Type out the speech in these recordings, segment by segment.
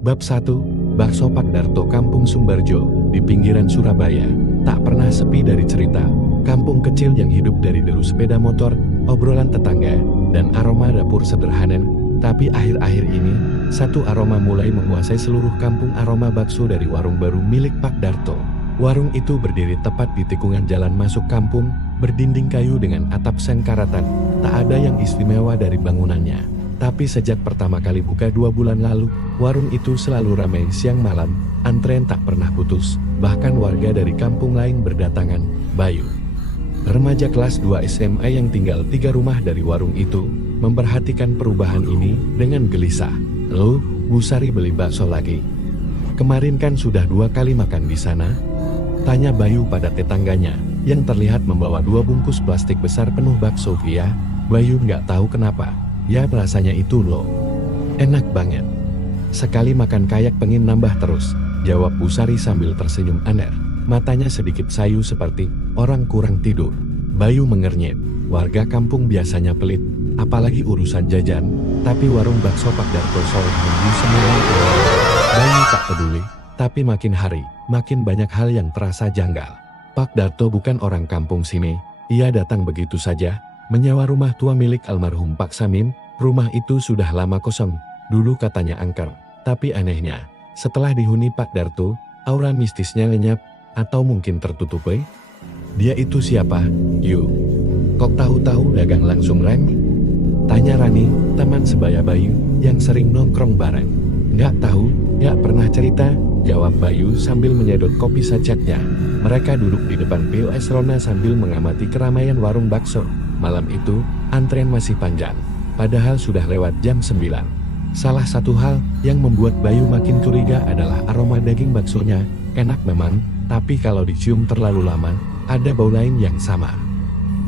Bab 1, Bakso Pak Darto Kampung Sumberjo, di pinggiran Surabaya. Tak pernah sepi dari cerita, kampung kecil yang hidup dari deru sepeda motor, obrolan tetangga, dan aroma dapur sederhana. Tapi akhir-akhir ini, satu aroma mulai menguasai seluruh kampung, aroma bakso dari warung baru milik Pak Darto. Warung itu berdiri tepat di tikungan jalan masuk kampung, berdinding kayu dengan atap seng karatan. Tak ada yang istimewa dari bangunannya. Tapi sejak pertama kali buka 2 bulan lalu, warung itu selalu ramai siang malam, antrean tak pernah putus, bahkan warga dari kampung lain berdatangan. Bayu, remaja kelas 2 SMA yang tinggal 3 rumah dari warung itu, memperhatikan perubahan ini dengan gelisah. "Loh, Bu Sari beli bakso lagi? Kemarin kan sudah 2 kali makan di sana?" tanya Bayu pada tetangganya, yang terlihat membawa 2 bungkus plastik besar penuh bakso. "Iya." Bayu nggak tahu kenapa. "Ya rasanya itu loh, enak banget. Sekali makan kayak pengen nambah terus," jawab Bu Sari sambil tersenyum aneh. Matanya sedikit sayu seperti orang kurang tidur. Bayu mengernyit. Warga kampung biasanya pelit, apalagi urusan jajan, tapi warung bakso Pak Darto soleh menunggu semua. Bayu tak peduli, tapi makin hari, makin banyak hal yang terasa janggal. Pak Darto bukan orang kampung sini. Ia datang begitu saja, menyewa rumah tua milik almarhum Pak Samin. Rumah itu sudah lama kosong, dulu katanya angker. Tapi anehnya, setelah dihuni Pak Darto, aura mistisnya lenyap, atau mungkin tertutup. "Dia itu siapa, Yu? Kok tahu-tahu dagang langsung rem?" tanya Rani, teman sebaya Bayu, yang sering nongkrong bareng. "Nggak tahu, nggak pernah cerita," jawab Bayu sambil menyedot kopi sajaknya. Mereka duduk di depan POS Rona sambil mengamati keramaian warung bakso. Malam itu, antrean masih panjang. Padahal sudah lewat jam 9. Salah satu hal yang membuat Bayu makin curiga adalah aroma daging baksonya. Enak memang, tapi kalau dicium terlalu lama, ada bau lain yang sama.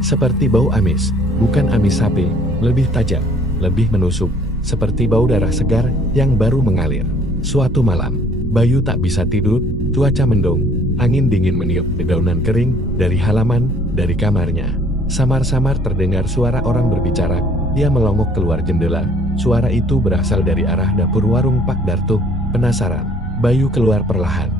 Seperti bau amis, bukan amis sapi, lebih tajam, lebih menusuk, seperti bau darah segar yang baru mengalir. Suatu malam, Bayu tak bisa tidur, cuaca mendung, angin dingin meniup dedaunan kering dari halaman, dari kamarnya. Samar-samar terdengar suara orang berbicara. Dia melongok keluar jendela. Suara itu berasal dari arah dapur warung Pak Darto. Penasaran, Bayu keluar perlahan.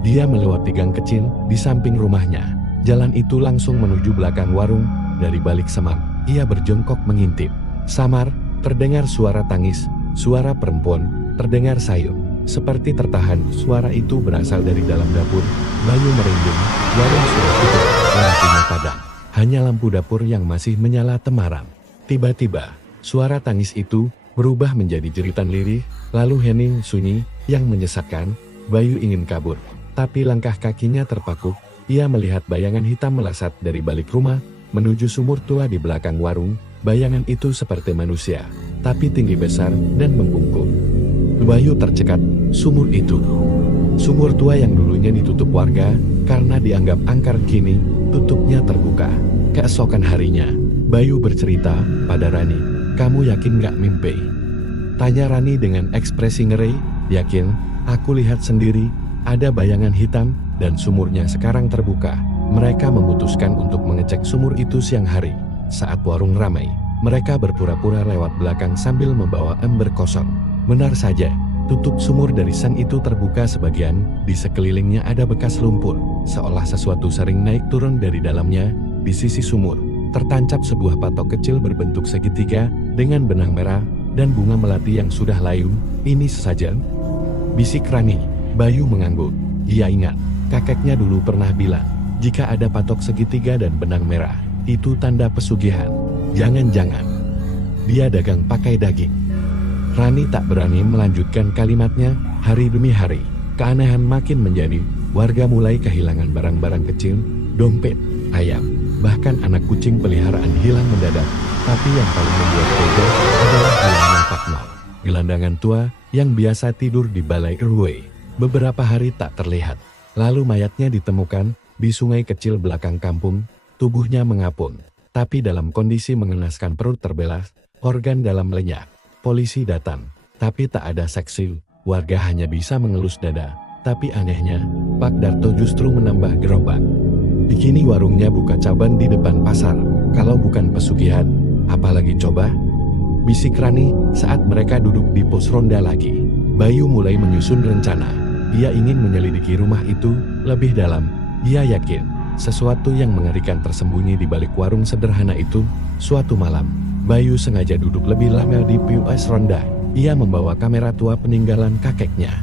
Dia melewati gang kecil di samping rumahnya. Jalan itu langsung menuju belakang warung. Dari balik semak, ia berjongkok mengintip. Samar, terdengar suara tangis, suara perempuan, terdengar sayu. Seperti tertahan, suara itu berasal dari dalam dapur. Bayu merinding, warung sudah tutup, lampunya padam. Hanya lampu dapur yang masih menyala temaram. Tiba-tiba, suara tangis itu berubah menjadi jeritan lirih, lalu hening sunyi yang menyesatkan. Bayu ingin kabur, tapi langkah kakinya terpaku. Ia melihat bayangan hitam melesat dari balik rumah, menuju sumur tua di belakang warung. Bayangan itu seperti manusia, tapi tinggi besar dan membungkuk. Bayu tercekat. Sumur itu, sumur tua yang dulunya ditutup warga karena dianggap angker, kini tutupnya terbuka. Keesokan harinya, Bayu bercerita pada Rani. "Kamu yakin gak mimpi?" tanya Rani dengan ekspresi ngeri. "Yakin, aku lihat sendiri, ada bayangan hitam, dan sumurnya sekarang terbuka." Mereka memutuskan untuk mengecek sumur itu siang hari. Saat warung ramai, mereka berpura-pura lewat belakang sambil membawa ember kosong. Benar saja, tutup sumur dari sang itu terbuka sebagian, di sekelilingnya ada bekas lumpur, seolah sesuatu sering naik turun dari dalamnya. Di sisi sumur, tertancap sebuah patok kecil berbentuk segitiga, dengan benang merah, dan bunga melati yang sudah layu. "Ini sesajen?" bisik Rani. Bayu mengangguk. Ia ingat, kakeknya dulu pernah bilang, jika ada patok segitiga dan benang merah, itu tanda pesugihan. Jangan-jangan dia dagang pakai daging. Rani tak berani melanjutkan kalimatnya. Hari demi hari, keanehan makin menjadi. Warga mulai kehilangan barang-barang kecil, dompet, ayam, bahkan anak kucing peliharaan hilang mendadak. Tapi yang paling membuat heboh adalah hilangnya Pak Mal, gelandangan tua yang biasa tidur di balai RW. Beberapa hari tak terlihat. Lalu mayatnya ditemukan di sungai kecil belakang kampung. Tubuhnya mengapung, tapi dalam kondisi mengenaskan, perut terbelah, organ dalam lenyap. Polisi datang, tapi tak ada saksi. Warga hanya bisa mengelus dada. Tapi anehnya, Pak Darto justru menambah gerobak. Kini warungnya buka caban di depan pasar. Kalau bukan pesugihan, apalagi coba? Bisik Rani saat mereka duduk di pos ronda lagi. Bayu mulai menyusun rencana. Ia ingin menyelidiki rumah itu lebih dalam. Ia yakin sesuatu yang mengerikan tersembunyi di balik warung sederhana itu. Suatu malam, Bayu sengaja duduk lebih lama di POS ronda. Ia membawa kamera tua peninggalan kakeknya.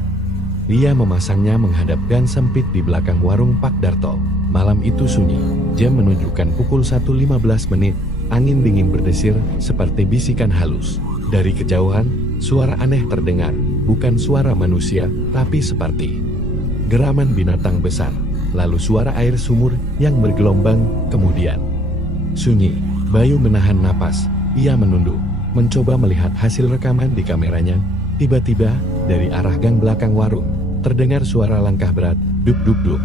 Ia memasangnya menghadap gang sempit di belakang warung Pak Darto. Malam itu sunyi. Jam menunjukkan pukul 1.15 menit. Angin dingin berdesir seperti bisikan halus. Dari kejauhan, suara aneh terdengar. Bukan suara manusia, tapi seperti geraman binatang besar. Lalu suara air sumur yang bergelombang. Kemudian sunyi. Bayu menahan napas. Ia menunduk, mencoba melihat hasil rekaman di kameranya. Tiba-tiba, dari arah gang belakang warung, terdengar suara langkah berat. Duk duk duk.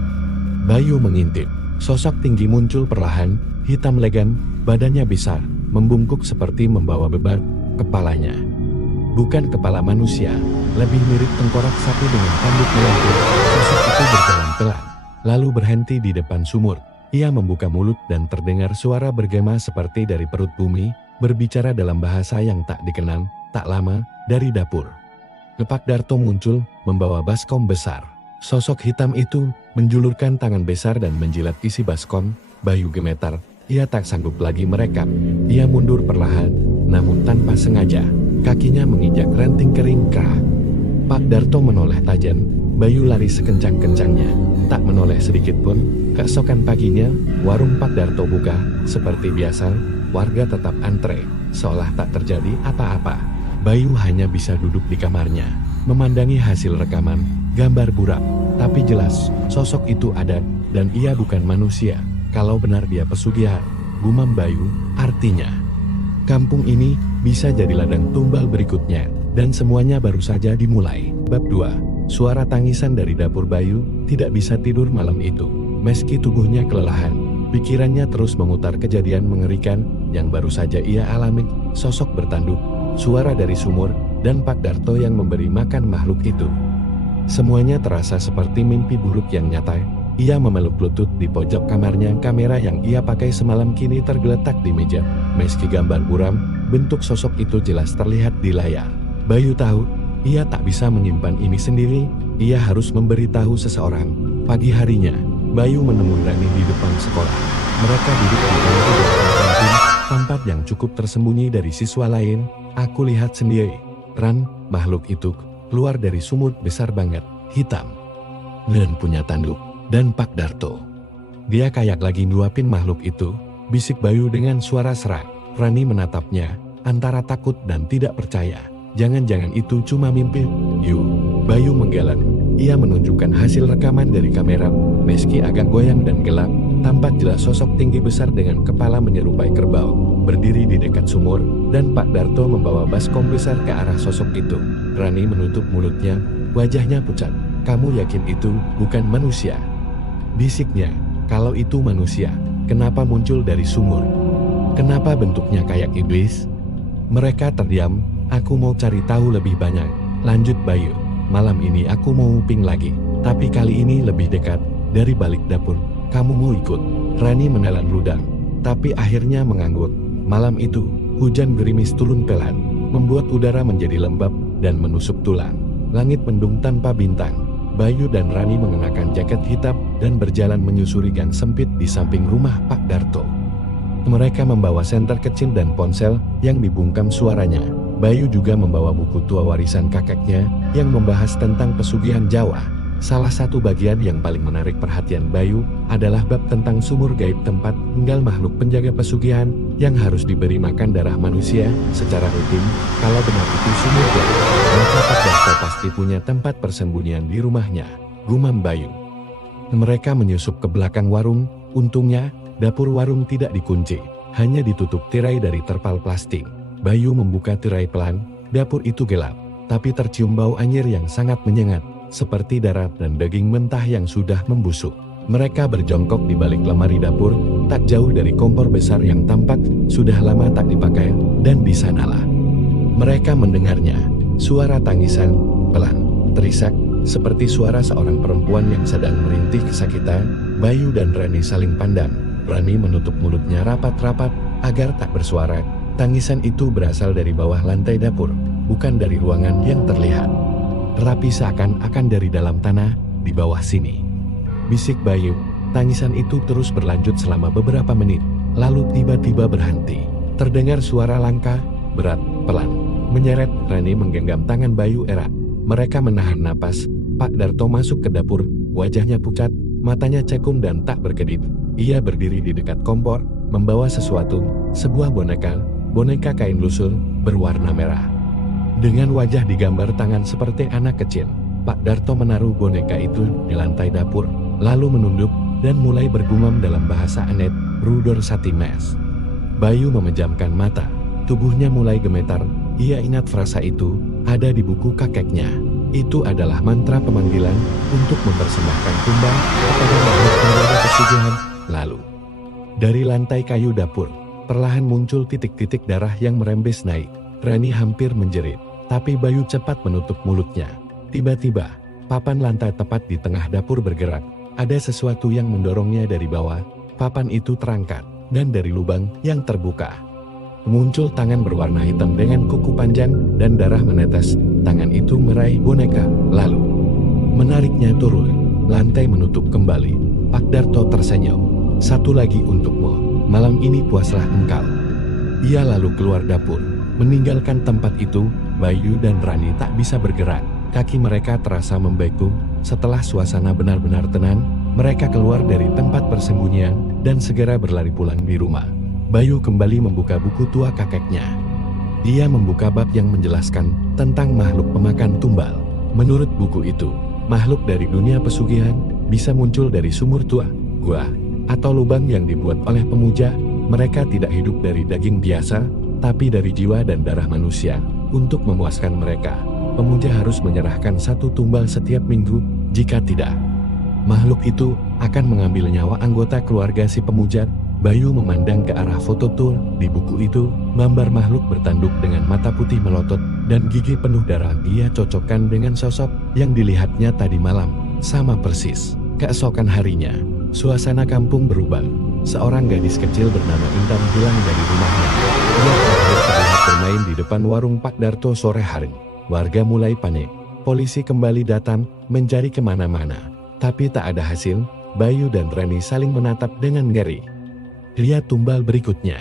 Bayu mengintip. Sosok tinggi muncul perlahan, hitam legan, badannya besar, membungkuk seperti membawa beban. Kepalanya bukan kepala manusia, lebih mirip tengkorak sapi dengan tanduk melengkung. Sosok itu berjalan pelan, lalu berhenti di depan sumur. Ia membuka mulut dan terdengar suara bergema seperti dari perut bumi, berbicara dalam bahasa yang tak dikenal. Tak lama, dari dapur Pak Darto muncul, membawa baskom besar. Sosok hitam itu menjulurkan tangan besar dan menjilat isi baskom. Bayu gemetar, ia tak sanggup lagi merekam. Ia mundur perlahan, namun tanpa sengaja. Kakinya menginjak ranting kering kerah. Pak Darto menoleh tajam. Bayu lari sekencang-kencangnya, tak menoleh sedikit pun. Keesokan paginya, warung Pak Darto buka. Seperti biasa, warga tetap antre, seolah tak terjadi apa-apa. Bayu hanya bisa duduk di kamarnya, memandangi hasil rekaman, gambar buram. Tapi jelas, sosok itu ada, dan ia bukan manusia. Kalau benar dia pesugihan, gumam Bayu, artinya kampung ini bisa jadi ladang tumbal berikutnya, dan semuanya baru saja dimulai. Bab 2. Suara tangisan dari dapur. Bayu tidak bisa tidur malam itu. Meski tubuhnya kelelahan, pikirannya terus memutar kejadian mengerikan yang baru saja ia alami. Sosok bertanduk, suara dari sumur, dan Pak Darto yang memberi makan makhluk itu. Semuanya terasa seperti mimpi buruk yang nyata. Ia memeluk lutut di pojok kamarnya. Kamera yang ia pakai semalam kini tergeletak di meja. Meski gambar buram, bentuk sosok itu jelas terlihat di layar. Bayu tahu, ia tak bisa menyimpan ini sendiri. Ia harus memberitahu seseorang. Pagi harinya, Bayu menemui Rani di depan sekolah. Mereka duduk di bangku belakang kantin, tempat yang cukup tersembunyi dari siswa lain. Aku lihat sendiri, Ran, makhluk itu keluar dari sumur besar banget, hitam, dan punya tanduk. Dan Pak Darto, dia kayak lagi nyuapin makhluk itu, bisik Bayu dengan suara serak. Rani menatapnya, antara takut dan tidak percaya. Jangan-jangan itu cuma mimpi. Yuk, Bayu menggeleng. Ia menunjukkan hasil rekaman dari kamera. Meski agak goyang dan gelap, tampak jelas sosok tinggi besar dengan kepala menyerupai kerbau, berdiri di dekat sumur, dan Pak Darto membawa baskom besar ke arah sosok itu. Rani menutup mulutnya, wajahnya pucat. Kamu yakin itu bukan manusia? Bisiknya, kalau itu manusia, kenapa muncul dari sumur? Kenapa bentuknya kayak iblis? Mereka terdiam. Aku mau cari tahu lebih banyak, lanjut Bayu. Malam ini aku mau nguping lagi, tapi kali ini lebih dekat, dari balik dapur. Kamu mau ikut? Rani menelan ludah, tapi akhirnya mengangguk. Malam itu, hujan gerimis turun pelan, membuat udara menjadi lembab dan menusuk tulang. Langit mendung tanpa bintang. Bayu dan Rani mengenakan jaket hitam dan berjalan menyusuri gang sempit di samping rumah Pak Darto. Mereka membawa senter kecil dan ponsel yang dibungkam suaranya. Bayu juga membawa buku tua warisan kakeknya yang membahas tentang pesugihan Jawa. Salah satu bagian yang paling menarik perhatian Bayu adalah bab tentang sumur gaib, tempat tinggal makhluk penjaga pesugihan yang harus diberi makan darah manusia secara rutin. Kalau benar itu sumur gaib, maka Pak Darto pasti punya tempat persembunyian di rumahnya, gumam Bayu. Mereka menyusup ke belakang warung. Untungnya, dapur warung tidak dikunci, hanya ditutup tirai dari terpal plastik. Bayu membuka tirai pelan. Dapur itu gelap, tapi tercium bau anyir yang sangat menyengat, seperti darah dan daging mentah yang sudah membusuk. Mereka berjongkok di balik lemari dapur, tak jauh dari kompor besar yang tampak sudah lama tak dipakai, dan di sanalah mereka mendengarnya. Suara tangisan, pelan, terisak, seperti suara seorang perempuan yang sedang merintih kesakitan. Bayu dan Rani saling pandang. Rani menutup mulutnya rapat-rapat agar tak bersuara. Tangisan itu berasal dari bawah lantai dapur, bukan dari ruangan yang terlihat. rapi seakan-akan dari dalam tanah, di bawah sini. Bisik Bayu. Tangisan itu terus berlanjut selama beberapa menit, lalu tiba-tiba berhenti. Terdengar suara langkah, berat, pelan, menyeret. Rani menggenggam tangan Bayu erat. Mereka menahan napas. Pak Darto masuk ke dapur, wajahnya pucat, matanya cekung dan tak berkedip. Ia berdiri di dekat kompor, membawa sesuatu, sebuah boneka kain lusuh, berwarna merah. Dengan wajah digambar tangan seperti anak kecil, Pak Darto menaruh boneka itu di lantai dapur, lalu menunduk, dan mulai bergumam dalam bahasa Anet, Rudor Satimes. Bayu memejamkan mata, tubuhnya mulai gemetar. Ia ingat frasa itu, ada di buku kakeknya. Itu adalah mantra pemanggilan untuk mempersembahkan tumbal kepada makhluk penjaga pesugihan. Lalu, dari lantai kayu dapur, perlahan muncul titik-titik darah yang merembes naik. Rani hampir menjerit, tapi Bayu cepat menutup mulutnya. Tiba-tiba, papan lantai tepat di tengah dapur bergerak. Ada sesuatu yang mendorongnya dari bawah. Papan itu terangkat, dan dari lubang yang terbuka muncul tangan berwarna hitam dengan kuku panjang dan darah menetes. Tangan itu meraih boneka, lalu menariknya turun. Lantai menutup kembali. Pak Darto tersenyum. Satu lagi untukmu. Malam ini puaslah engkau. Ia lalu keluar dapur, meninggalkan tempat itu. Bayu dan Rani tak bisa bergerak. Kaki mereka terasa membeku. Setelah suasana benar-benar tenang, mereka keluar dari tempat persembunyian dan segera berlari pulang di rumah. Bayu kembali membuka buku tua kakeknya. Dia membuka bab yang menjelaskan tentang makhluk pemakan tumbal. Menurut buku itu, makhluk dari dunia pesugihan bisa muncul dari sumur tua, gua, atau lubang yang dibuat oleh pemuja. Mereka tidak hidup dari daging biasa, tapi dari jiwa dan darah manusia. Untuk memuaskan mereka, pemuja harus menyerahkan satu tumbal setiap minggu. Jika tidak, makhluk itu akan mengambil nyawa anggota keluarga si pemuja. Bayu memandang ke arah foto tur di buku itu, gambar makhluk bertanduk dengan mata putih melotot dan gigi penuh darah. Ia cocokkan dengan sosok yang dilihatnya tadi malam, sama persis. Keesokan harinya, suasana kampung berubah. Seorang gadis kecil bernama Intan hilang dari rumahnya. Ia terakhir terlihat bermain di depan warung Pak Darto sore hari. Warga mulai panik. Polisi kembali datang, mencari kemana-mana. Tapi tak ada hasil. Bayu dan Rani saling menatap dengan ngeri. Lihat tumbal berikutnya.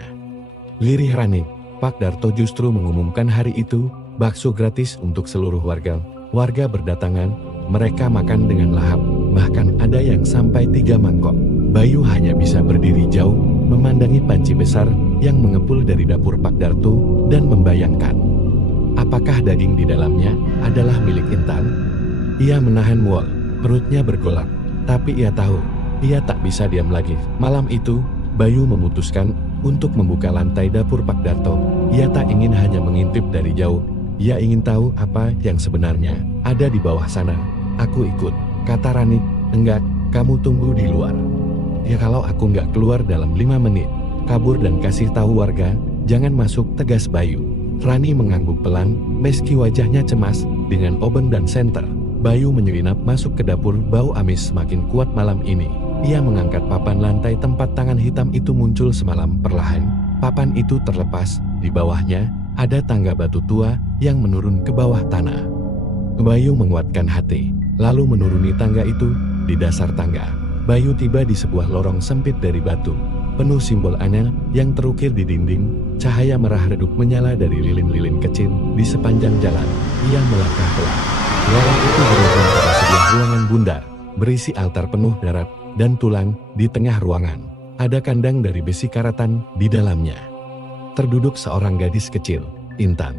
Lirih Rani. Pak Darto justru mengumumkan hari itu, bakso gratis untuk seluruh warga. Warga berdatangan, mereka makan dengan lahap, bahkan ada yang sampai 3 mangkok. Bayu hanya bisa berdiri jauh, memandangi panci besar yang mengepul dari dapur Pak Darto, dan membayangkan, apakah daging di dalamnya adalah milik Intan? Ia menahan mual, perutnya bergolak, tapi ia tahu, ia tak bisa diam lagi. Malam itu, Bayu memutuskan untuk membuka lantai dapur Pak Darto. Ia tak ingin hanya mengintip dari jauh, ia ingin tahu apa yang sebenarnya ada di bawah sana. Aku ikut, kata Rani. Enggak, kamu tunggu di luar. Ya kalau aku nggak keluar dalam 5 menit, kabur dan kasih tahu warga, jangan masuk, tegas Bayu. Rani mengangguk pelan, meski wajahnya cemas, dengan oben dan senter. Bayu menyelinap masuk ke dapur, bau amis semakin kuat malam ini. Ia mengangkat papan lantai tempat tangan hitam itu muncul semalam. Perlahan, papan itu terlepas, di bawahnya, ada tangga batu tua, yang menurun ke bawah tanah. Bayu menguatkan hati, lalu menuruni tangga itu. Di dasar tangga, Bayu tiba di sebuah lorong sempit dari batu, penuh simbol aneh yang terukir di dinding. Cahaya merah redup menyala dari lilin-lilin kecil di sepanjang jalan. Ia melangkah pelan. Lorong itu berujung pada sebuah ruangan bundar, berisi altar penuh darah dan tulang. Di tengah ruangan, ada kandang dari besi karatan. Di dalamnya, terduduk seorang gadis kecil, Intan.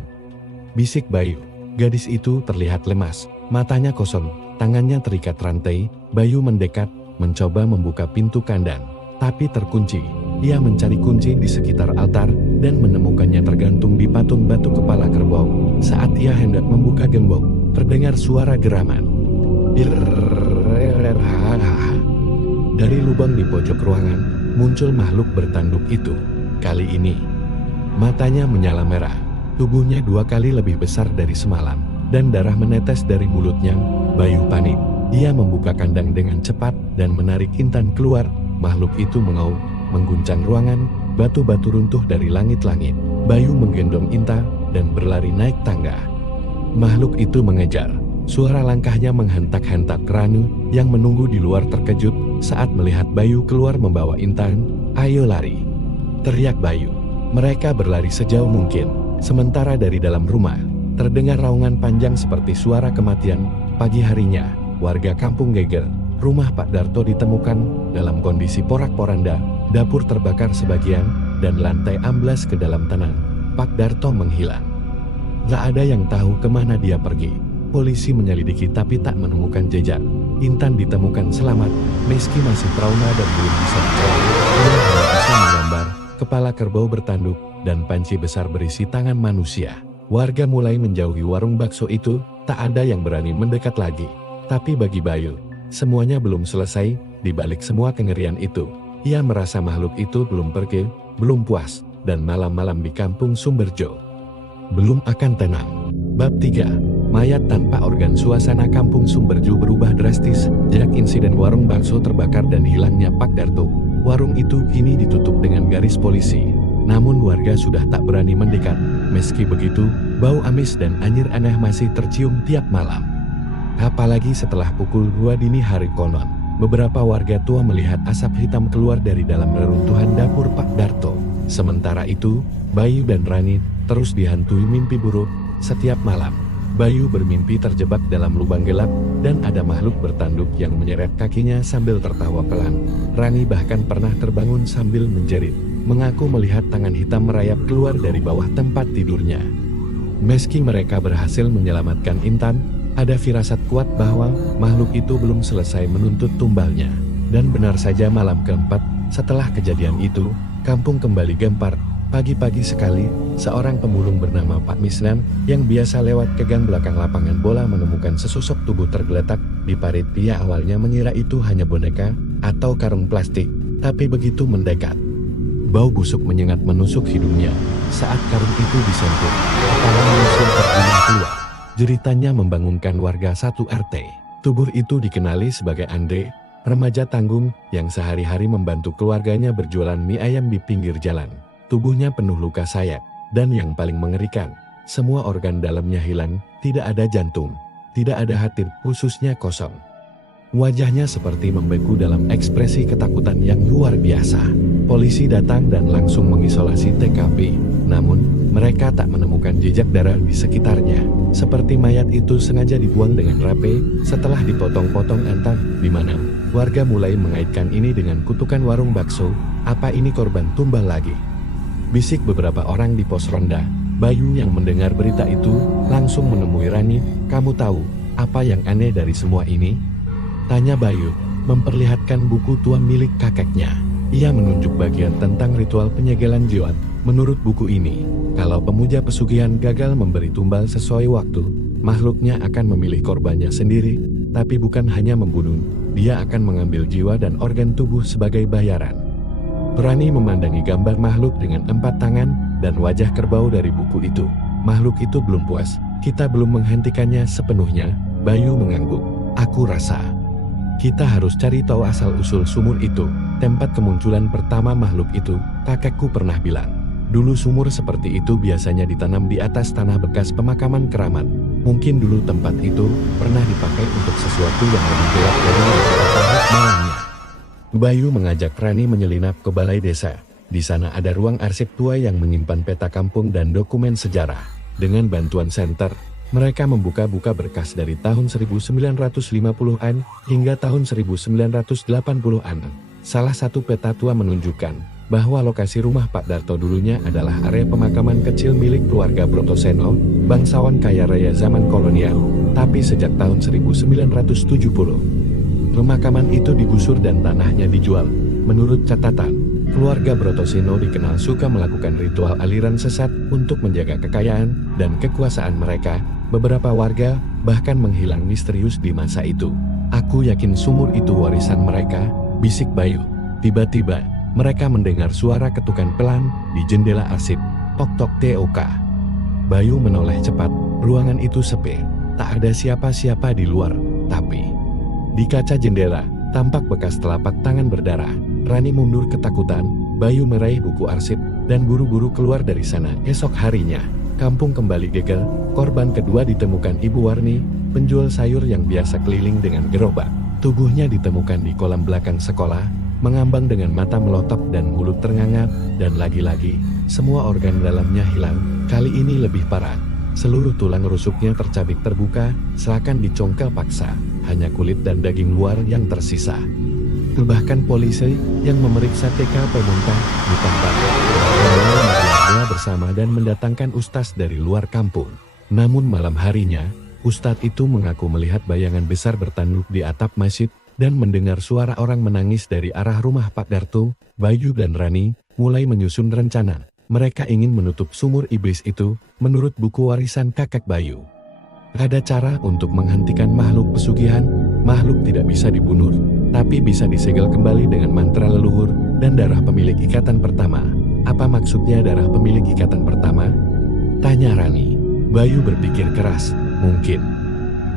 Bisik Bayu. Gadis itu terlihat lemas, matanya kosong, tangannya terikat rantai. Bayu mendekat, mencoba membuka pintu kandang, tapi terkunci. Ia mencari kunci di sekitar altar, dan menemukannya tergantung di patung batu kepala kerbau. Saat ia hendak membuka gembok, terdengar suara geraman. Dari lubang di pojok ruangan, muncul makhluk bertanduk itu. Kali ini, matanya menyala merah, tubuhnya 2 kali lebih besar dari semalam, dan darah menetes dari mulutnya. Bayu panik. Ia membuka kandang dengan cepat dan menarik Intan keluar. Makhluk itu mengaum, mengguncang ruangan, batu-batu runtuh dari langit-langit. Bayu menggendong Intan dan berlari naik tangga. Makhluk itu mengejar, Suara langkahnya menghentak-hentak Ranu yang menunggu di luar terkejut saat melihat Bayu keluar membawa Intan. "Ayo lari!" teriak Bayu. Mereka berlari sejauh mungkin, sementara dari dalam rumah terdengar raungan panjang seperti suara kematian. Pagi harinya, warga kampung geger. Rumah Pak Darto ditemukan dalam kondisi porak-poranda, dapur terbakar sebagian, dan lantai amblas ke dalam tanah. Pak Darto menghilang. Gak ada yang tahu kemana dia pergi. Polisi menyelidiki tapi tak menemukan jejak. Intan ditemukan selamat, meski masih trauma dan belum bisa bicara. Dia hanya bisa menggambar kepala kerbau bertanduk dan panci besar berisi tangan manusia. Warga mulai menjauhi warung bakso itu, tak ada yang berani mendekat lagi. Tapi bagi Bayu, semuanya belum selesai. Di balik semua kengerian itu, ia merasa makhluk itu belum pergi, belum puas, dan malam-malam di kampung Sumberjo belum akan tenang. Bab 3. Mayat tanpa organ. Suasana kampung Sumberjo berubah drastis sejak insiden warung bakso terbakar dan hilangnya Pak Darto. Warung itu kini ditutup dengan garis polisi. Namun warga sudah tak berani mendekat. Meski begitu, bau amis dan anyir aneh masih tercium tiap malam. Apalagi setelah pukul 2 dini hari konon, beberapa warga tua melihat asap hitam keluar dari dalam reruntuhan dapur Pak Darto. Sementara itu, Bayu dan Rani terus dihantui mimpi buruk. Setiap malam, Bayu bermimpi terjebak dalam lubang gelap dan ada makhluk bertanduk yang menyeret kakinya sambil tertawa pelan. Rani bahkan pernah terbangun sambil menjerit, mengaku melihat tangan hitam merayap keluar dari bawah tempat tidurnya. Meski mereka berhasil menyelamatkan Intan, ada firasat kuat bahwa makhluk itu belum selesai menuntut tumbalnya. Dan benar saja, malam keempat setelah kejadian itu, kampung kembali gempar. Pagi-pagi sekali, seorang pemulung bernama Pak Misnan yang biasa lewat ke gang belakang lapangan bola menemukan sesosok tubuh tergeletak di parit. Dia awalnya mengira itu hanya boneka atau karung plastik, tapi begitu mendekat, bau busuk menyengat menusuk hidungnya. Saat karung itu disentuh, kepala manusia terguling keluar. Jeritannya membangunkan warga satu RT. Tubuh itu dikenali sebagai Andre, remaja tanggung yang sehari-hari membantu keluarganya berjualan mie ayam di pinggir jalan. Tubuhnya penuh luka sayat, dan yang paling mengerikan, semua organ dalamnya hilang, tidak ada jantung, tidak ada hati, khususnya kosong. Wajahnya seperti membeku dalam ekspresi ketakutan yang luar biasa. Polisi datang dan langsung mengisolasi TKP, namun mereka tak menemukan jejak darah di sekitarnya. Seperti mayat itu sengaja dibuang dengan rapi setelah dipotong-potong antar, di mana warga mulai mengaitkan ini dengan kutukan warung bakso. Apa ini korban tumbal lagi? Bisik beberapa orang di pos ronda. Bayu yang mendengar berita itu langsung menemui Rani. "Kamu tahu apa yang aneh dari semua ini?" tanya Bayu, memperlihatkan buku tua milik kakeknya. Ia menunjuk bagian tentang ritual penyegelan jiwa. Menurut buku ini, kalau pemuja pesugihan gagal memberi tumbal sesuai waktu, makhluknya akan memilih korbannya sendiri, tapi bukan hanya membunuh, dia akan mengambil jiwa dan organ tubuh sebagai bayaran. Rani memandangi gambar makhluk dengan 4 tangan dan wajah kerbau dari buku itu. Makhluk itu belum puas. "Kita belum menghentikannya sepenuhnya," Bayu mengangguk. "Aku rasa kita harus cari tahu asal-usul sumur itu, tempat kemunculan pertama makhluk itu." Kakekku pernah bilang, dulu sumur seperti itu biasanya ditanam di atas tanah bekas pemakaman keramat. Mungkin dulu tempat itu pernah dipakai untuk sesuatu yang lebih gelap dari yang kita tahu malamnya. Bayu mengajak Rani menyelinap ke balai desa. Di sana ada ruang arsip tua yang menyimpan peta kampung dan dokumen sejarah. Dengan bantuan senter, mereka membuka-buka berkas dari tahun 1950-an hingga tahun 1980-an. Salah satu peta tua menunjukkan bahwa lokasi rumah Pak Darto dulunya adalah area pemakaman kecil milik keluarga Brotoseno, bangsawan kaya raya zaman kolonial. Tapi sejak tahun 1970, pemakaman itu digusur dan tanahnya dijual. Menurut catatan, keluarga Brotoseno dikenal suka melakukan ritual aliran sesat untuk menjaga kekayaan dan kekuasaan mereka. Beberapa warga bahkan menghilang misterius di masa itu. "Aku yakin sumur itu warisan mereka," bisik Bayu. Tiba-tiba, mereka mendengar suara ketukan pelan di jendela arsip. "Tok-tok TOK." Bayu menoleh cepat. Ruangan itu sepi, tak ada siapa-siapa di luar, tapi di kaca jendela tampak bekas telapak tangan berdarah. Rani mundur ketakutan. Bayu meraih buku arsip dan buru-buru keluar dari sana. Esok harinya, kampung kembali geger. Korban kedua ditemukan Ibu Warni penjual sayur yang biasa keliling dengan gerobak. Tubuhnya ditemukan di kolam belakang sekolah, mengambang dengan mata melotot dan mulut ternganga, dan lagi-lagi, semua organ dalamnya hilang. Kali ini lebih parah. Seluruh tulang rusuknya tercabik terbuka, seakan dicongkel paksa. Hanya kulit dan daging luar yang tersisa. Bahkan polisi yang memeriksa TKP muntah di tempat melihatnya bersama dan mendatangkan ustaz dari luar kampung. Namun malam harinya, ustadz itu mengaku melihat bayangan besar bertanduk di atap masjid dan mendengar suara orang menangis dari arah rumah Pak Darto. Bayu dan Rani mulai menyusun rencana. Mereka ingin menutup sumur iblis itu, menurut buku warisan kakek Bayu. Ada cara untuk menghentikan makhluk pesugihan. Makhluk tidak bisa dibunuh, tapi bisa disegel kembali dengan mantra leluhur dan darah pemilik ikatan pertama. Apa maksudnya darah pemilik ikatan pertama? Tanya Rani. Bayu berpikir keras. Mungkin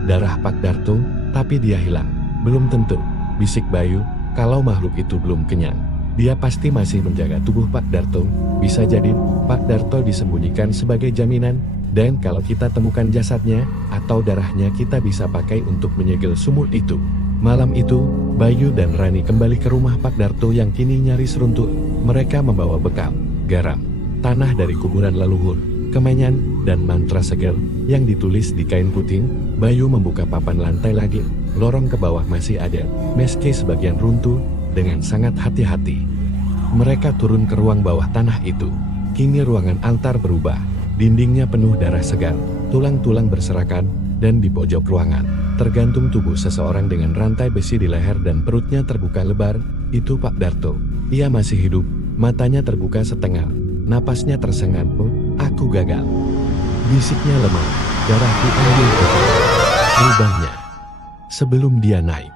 darah Pak Darto, tapi dia hilang. Belum tentu, bisik Bayu. Kalau makhluk itu belum kenyang, dia pasti masih menjaga tubuh Pak Darto. Bisa jadi Pak Darto disembunyikan sebagai jaminan. Dan kalau kita temukan jasadnya atau darahnya, kita bisa pakai untuk menyegel sumur itu. Malam itu, Bayu dan Rani kembali ke rumah Pak Darto yang kini nyaris runtuh. Mereka membawa bekal, garam, tanah dari kuburan leluhur, kemenyan, dan mantra segel yang ditulis di kain puting. Bayu membuka papan lantai lagi. Lorong ke bawah masih ada, meski sebagian runtuh. Dengan sangat hati-hati, mereka turun ke ruang bawah tanah itu. Kini ruangan altar berubah. Dindingnya penuh darah segar, tulang-tulang berserakan, dan di pojok ruangan tergantung tubuh seseorang dengan rantai besi di leher dan perutnya terbuka lebar. Itu Pak Darto. Ia masih hidup, matanya terbuka setengah, napasnya tersengat. Aku gagal. Bisiknya lemah, darahku ambil ke lubangnya. Sebelum dia naik,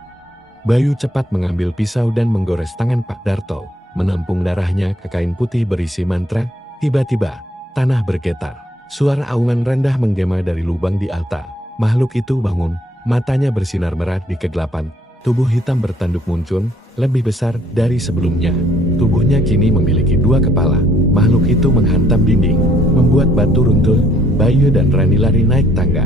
Bayu cepat mengambil pisau dan menggores tangan Pak Darto, menampung darahnya ke kain putih berisi mantra. Tiba-tiba, tanah bergetar. Suara aungan rendah menggema dari lubang di altar. Makhluk itu bangun, matanya bersinar merah di kegelapan. Tubuh hitam bertanduk muncul, lebih besar dari sebelumnya. Tubuhnya kini memiliki dua kepala. Makhluk itu menghantam dinding, membuat batu runtuh. Bayu dan Rani lari naik tangga.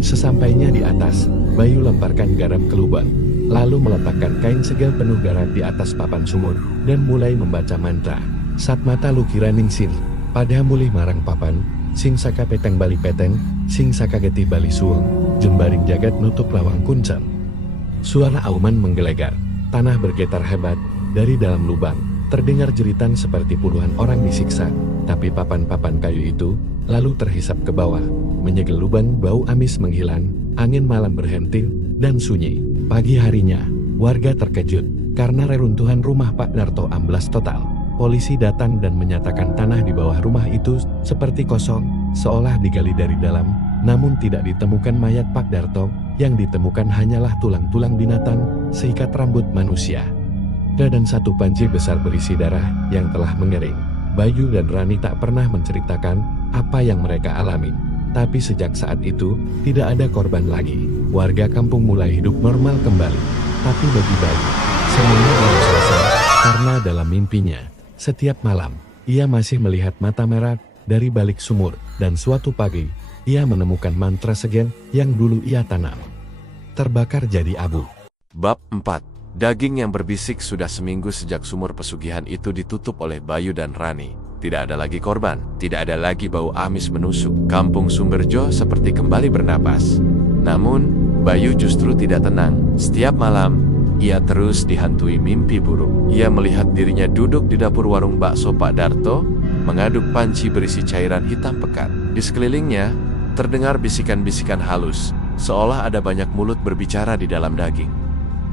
Sesampainya di atas, Bayu lemparkan garam ke lubang, lalu meletakkan kain segel penuh darah di atas papan sumur, dan mulai membaca mantra. Saat mata Lukira ningsir, pada mulih marang papan, sing saka peteng bali peteng, sing saka getih bali suweng, jembaring jagat nutup lawang kuncen. Suara auman menggelegar, tanah bergetar hebat. Dari dalam lubang, terdengar jeritan seperti puluhan orang disiksa. Tapi papan-papan kayu itu lalu terhisap ke bawah, menyegel lubang. Bau amis menghilang, angin malam berhenti, dan sunyi. Pagi harinya, warga terkejut karena reruntuhan rumah Pak Darto amblas total. Polisi datang dan menyatakan tanah di bawah rumah itu seperti kosong, seolah digali dari dalam. Namun tidak ditemukan mayat Pak Darto, yang ditemukan hanyalah tulang-tulang binatang, seikat rambut manusia, dan satu panci besar berisi darah yang telah mengering. Bayu dan Rani tak pernah menceritakan apa yang mereka alami. Tapi sejak saat itu, tidak ada korban lagi. Warga kampung mulai hidup normal kembali. Tapi bagi Bayu, semuanya baru selesai, karena dalam mimpinya, setiap malam, ia masih melihat mata merah dari balik sumur, dan suatu pagi, ia menemukan mantra segel yang dulu ia tanam terbakar jadi abu. Bab 4. Daging yang berbisik. Sudah seminggu sejak sumur pesugihan itu ditutup oleh Bayu dan Rani. Tidak ada lagi korban, tidak ada lagi bau amis menusuk. Kampung Sumberjo seperti kembali bernapas. Namun, Bayu justru tidak tenang. Setiap malam, ia terus dihantui mimpi buruk. Ia melihat dirinya duduk di dapur warung bakso Pak Darto, mengaduk panci berisi cairan hitam pekat. Di sekelilingnya, terdengar bisikan-bisikan halus, seolah ada banyak mulut berbicara di dalam daging.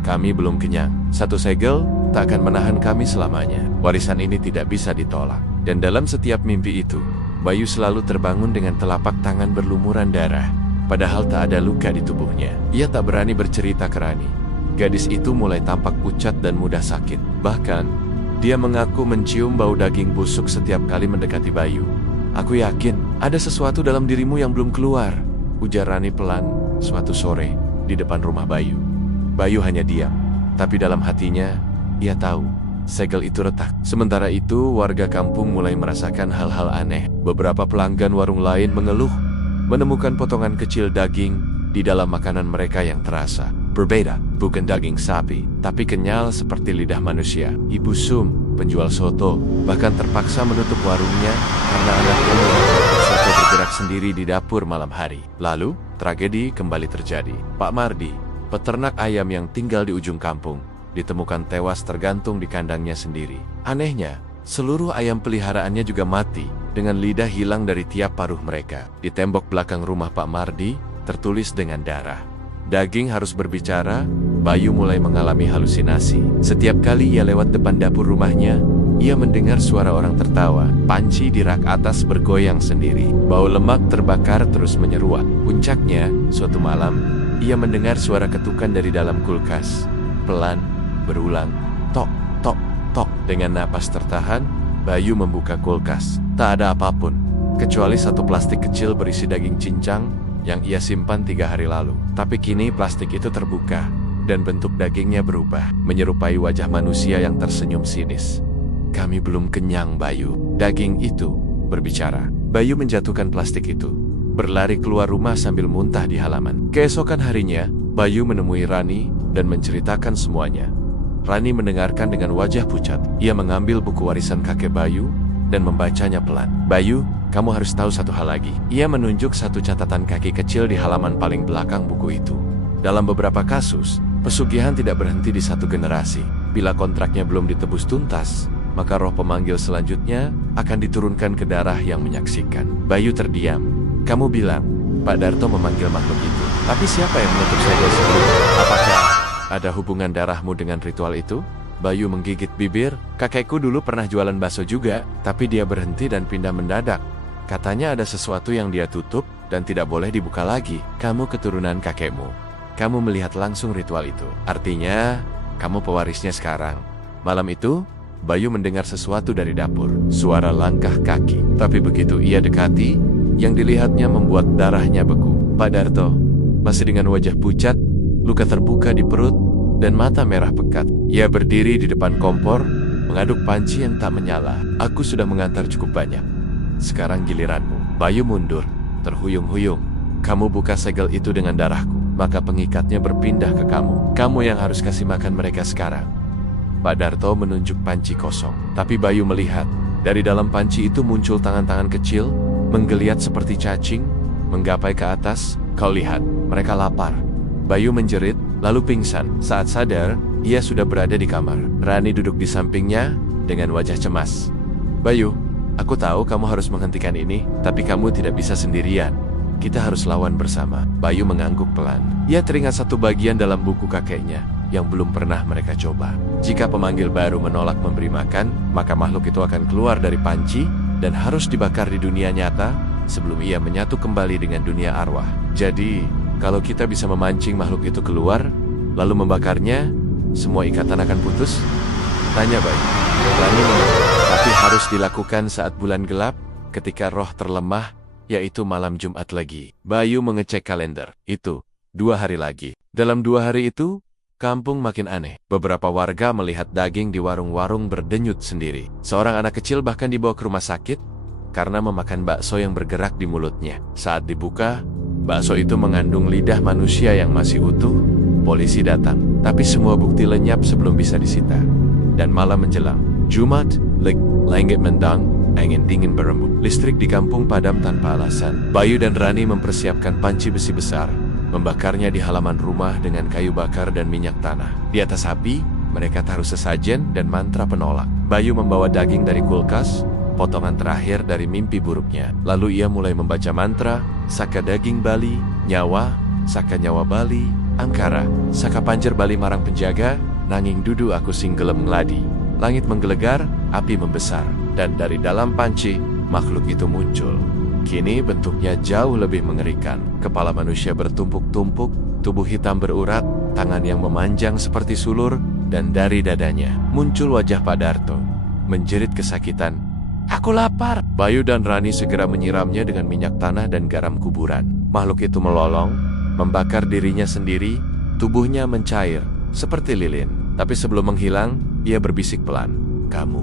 Kami belum kenyang. Satu segel tak akan menahan kami selamanya. Warisan ini tidak bisa ditolak. Dan dalam setiap mimpi itu, Bayu selalu terbangun dengan telapak tangan berlumuran darah, padahal tak ada luka di tubuhnya. Ia tak berani bercerita ke Rani. Gadis itu mulai tampak pucat dan mudah sakit. Bahkan, dia mengaku mencium bau daging busuk setiap kali mendekati Bayu. Aku yakin ada sesuatu dalam dirimu yang belum keluar, ujar Rani pelan suatu sore di depan rumah Bayu. Bayu hanya diam, tapi dalam hatinya, ia tahu segel itu retak. Sementara itu, warga kampung mulai merasakan hal-hal aneh. Beberapa pelanggan warung lain mengeluh, menemukan potongan kecil daging di dalam makanan mereka yang terasa berbeda, bukan daging sapi, tapi kenyal seperti lidah manusia. Ibu Sum, penjual soto, bahkan terpaksa menutup warungnya karena anaknya melihat soto bergerak sendiri di dapur malam hari. Lalu, tragedi kembali terjadi. Pak Mardi, peternak ayam yang tinggal di ujung kampung, ditemukan tewas tergantung di kandangnya sendiri. Anehnya, seluruh ayam peliharaannya juga mati, dengan lidah hilang dari tiap paruh mereka. Di tembok belakang rumah Pak Mardi, tertulis dengan darah. Daging harus berbicara. Bayu mulai mengalami halusinasi. Setiap kali ia lewat depan dapur rumahnya, ia mendengar suara orang tertawa. Panci di rak atas bergoyang sendiri. Bau lemak terbakar terus menyeruak. Puncaknya, suatu malam, ia mendengar suara ketukan dari dalam kulkas. Pelan, berulang, tok, tok, tok. Dengan napas tertahan, Bayu membuka kulkas. Tak ada apapun, kecuali satu plastik kecil berisi daging cincang yang ia simpan 3 hari lalu. Tapi kini plastik itu terbuka, dan bentuk dagingnya berubah, menyerupai wajah manusia yang tersenyum sinis. Kami belum kenyang, Bayu. Daging itu berbicara. Bayu menjatuhkan plastik itu, berlari keluar rumah sambil muntah di halaman. Keesokan harinya, Bayu menemui Rani dan menceritakan semuanya. Rani mendengarkan dengan wajah pucat. Ia mengambil buku warisan kakek Bayu dan membacanya pelan. Bayu, kamu harus tahu satu hal lagi. Ia menunjuk satu catatan kaki kecil di halaman paling belakang buku itu. Dalam beberapa kasus, pesugihan tidak berhenti di satu generasi. Bila kontraknya belum ditebus tuntas, maka roh pemanggil selanjutnya akan diturunkan ke darah yang menyaksikan. Bayu terdiam. Kamu bilang, Pak Darto memanggil makhluk itu. Tapi siapa yang menutup segel sebelumnya? Apakah ada hubungan darahmu dengan ritual itu? Bayu menggigit bibir. Kakekku dulu pernah jualan bakso juga, tapi dia berhenti dan pindah mendadak. Katanya ada sesuatu yang dia tutup dan tidak boleh dibuka lagi. Kamu keturunan kakekmu. Kamu melihat langsung ritual itu. Artinya, kamu pewarisnya sekarang. Malam itu, Bayu mendengar sesuatu dari dapur. Suara langkah kaki. Tapi begitu ia dekati, yang dilihatnya membuat darahnya beku. Pak Darto, masih dengan wajah pucat, luka terbuka di perut, dan mata merah pekat. Ia berdiri di depan kompor, mengaduk panci yang tak menyala. Aku sudah mengantar cukup banyak. Sekarang giliranmu. Bayu mundur, terhuyung-huyung. Kamu buka segel itu dengan darahku, maka pengikatnya berpindah ke kamu. Kamu yang harus kasih makan mereka sekarang. Pak Darto menunjuk panci kosong. Tapi Bayu melihat, dari dalam panci itu muncul tangan-tangan kecil, menggeliat seperti cacing, menggapai ke atas. Kau lihat, mereka lapar. Bayu menjerit, lalu pingsan. Saat sadar, ia sudah berada di kamar. Rani duduk di sampingnya dengan wajah cemas. Bayu, aku tahu kamu harus menghentikan ini, tapi kamu tidak bisa sendirian. Kita harus lawan bersama. Bayu mengangguk pelan. Ia teringat satu bagian dalam buku kakeknya yang belum pernah mereka coba. Jika pemanggil baru menolak memberi makan, maka makhluk itu akan keluar dari panci dan harus dibakar di dunia nyata sebelum ia menyatu kembali dengan dunia arwah. Jadi, kalau kita bisa memancing makhluk itu keluar, lalu membakarnya, semua ikatan akan putus? Tanya Bayu. Rani mengerti, tapi harus dilakukan saat bulan gelap, ketika roh terlemah, yaitu malam Jumat lagi. Bayu mengecek kalender. Itu, 2 hari lagi. Dalam 2 hari itu, kampung makin aneh. Beberapa warga melihat daging di warung-warung berdenyut sendiri. Seorang anak kecil bahkan dibawa ke rumah sakit karena memakan bakso yang bergerak di mulutnya. Saat dibuka, bakso itu mengandung lidah manusia yang masih utuh. Polisi datang, tapi semua bukti lenyap sebelum bisa disita. Dan malam menjelang. Jumat, langit mendang, angin dingin berembus. Listrik di kampung padam tanpa alasan. Bayu dan Rani mempersiapkan panci besi besar, membakarnya di halaman rumah dengan kayu bakar dan minyak tanah. Di atas api, mereka taruh sesajen dan mantra penolak. Bayu membawa daging dari kulkas, potongan terakhir dari mimpi buruknya. Lalu ia mulai membaca mantra, saka daging Bali, nyawa, saka nyawa Bali, angkara, saka panjer Bali marang penjaga, nanging dudu aku sing gelem ngladi. Langit menggelegar, api membesar, dan dari dalam panci, makhluk itu muncul. Kini bentuknya jauh lebih mengerikan. Kepala manusia bertumpuk-tumpuk, tubuh hitam berurat, tangan yang memanjang seperti sulur, dan dari dadanya muncul wajah Pak Darto, menjerit kesakitan. Aku lapar. Bayu dan Rani segera menyiramnya dengan minyak tanah dan garam kuburan. Makhluk itu melolong, membakar dirinya sendiri, tubuhnya mencair, seperti lilin. Tapi sebelum menghilang, ia berbisik pelan. Kamu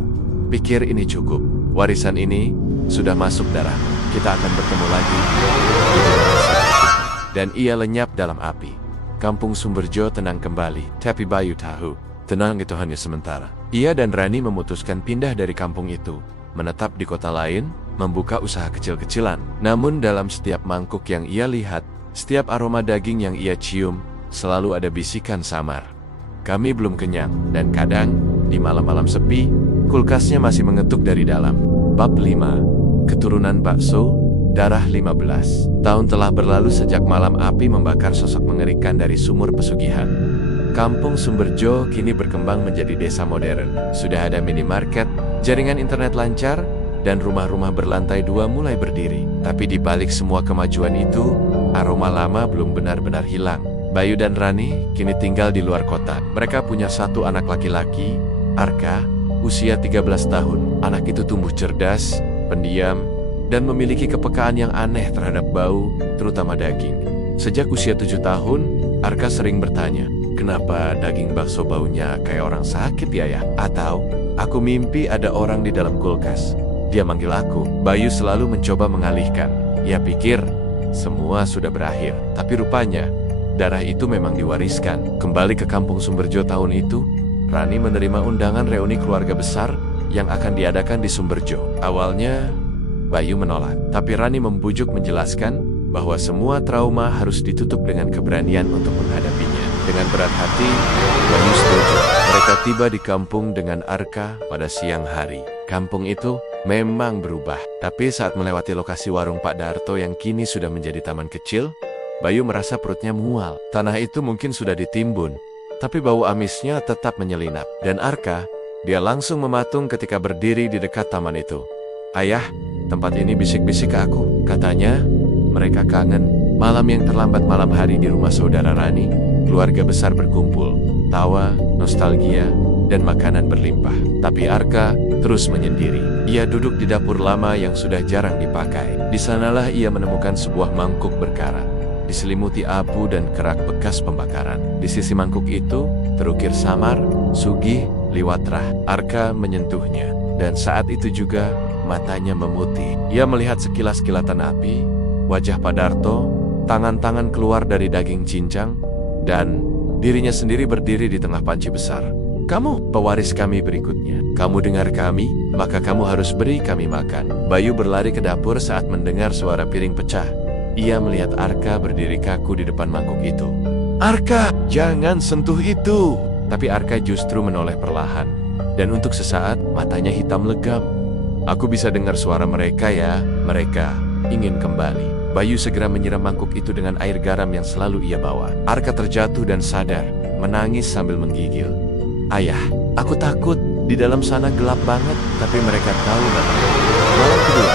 pikir ini cukup? Warisan ini sudah masuk darahmu. Kita akan bertemu lagi di generasi berikutnya. dan ia lenyap dalam api. Kampung Sumberjo tenang kembali, tapi Bayu tahu, tenang itu hanya sementara. Ia dan Rani memutuskan pindah dari kampung itu, menetap di kota lain, membuka usaha kecil-kecilan. Namun dalam setiap mangkuk yang ia lihat, setiap aroma daging yang ia cium, selalu ada bisikan samar. Kami belum kenyang, dan kadang, di malam-malam sepi, kulkasnya masih mengetuk dari dalam. Bab 5. Keturunan bakso, darah 15. Tahun telah berlalu sejak malam api membakar sosok mengerikan dari sumur pesugihan. Kampung Sumberjo kini berkembang menjadi desa modern. Sudah ada minimarket, jaringan internet lancar, dan rumah-rumah berlantai 2 mulai berdiri. Tapi di balik semua kemajuan itu, aroma lama belum benar-benar hilang. Bayu dan Rani kini tinggal di luar kota. Mereka punya satu anak laki-laki, Arka, usia 13 tahun. Anak itu tumbuh cerdas, pendiam, dan memiliki kepekaan yang aneh terhadap bau, terutama daging. Sejak usia 7 tahun, Arka sering bertanya, "Kenapa daging bakso baunya kayak orang sakit ya?" Atau, "Aku mimpi ada orang di dalam kulkas. Dia manggil aku." Bayu selalu mencoba mengalihkan. Ia pikir, semua sudah berakhir. Tapi rupanya, darah itu memang diwariskan. Kembali ke kampung Sumberjo tahun itu, Rani menerima undangan reuni keluarga besar yang akan diadakan di Sumberjo. Awalnya, Bayu menolak. Tapi Rani membujuk menjelaskan bahwa semua trauma harus ditutup dengan keberanian untuk menghadapinya. Dengan berat hati, Bayu setuju. Mereka tiba di kampung dengan Arka pada siang hari. Kampung itu memang berubah. Tapi saat melewati lokasi warung Pak Darto yang kini sudah menjadi taman kecil, Bayu merasa perutnya mual. Tanah itu mungkin sudah ditimbun, tapi bau amisnya tetap menyelinap. Dan Arka, dia langsung mematung ketika berdiri di dekat taman itu. "Ayah, tempat ini bisik-bisik ke aku," katanya. Mereka kangen. Malam yang terlambat malam hari di rumah saudara Rani, keluarga besar berkumpul. Tawa, nostalgia, dan makanan berlimpah. Tapi Arka terus menyendiri. Ia duduk di dapur lama yang sudah jarang dipakai. Di sanalah ia menemukan sebuah mangkuk berkarat, diselimuti abu dan kerak bekas pembakaran. Di sisi mangkuk itu, terukir samar, sugih, liwatrah. Arka menyentuhnya, dan saat itu juga matanya memutih. Ia melihat sekilas kilatan api, wajah Pak Darto, tangan-tangan keluar dari daging cincang, dan dirinya sendiri berdiri di tengah panci besar. "Kamu, pewaris kami berikutnya. Kamu dengar kami, maka kamu harus beri kami makan." Bayu berlari ke dapur saat mendengar suara piring pecah. Ia melihat Arka berdiri kaku di depan mangkuk itu. "Arka, jangan sentuh itu!" Tapi Arka justru menoleh perlahan. Dan untuk sesaat, matanya hitam legam. "Aku bisa dengar suara mereka ya, mereka ingin kembali." Bayu segera menyiram mangkuk itu dengan air garam yang selalu ia bawa. Arka terjatuh dan sadar, menangis sambil menggigil. "Ayah, aku takut. Di dalam sana gelap banget, tapi mereka tahu nggak?" Malam kedua,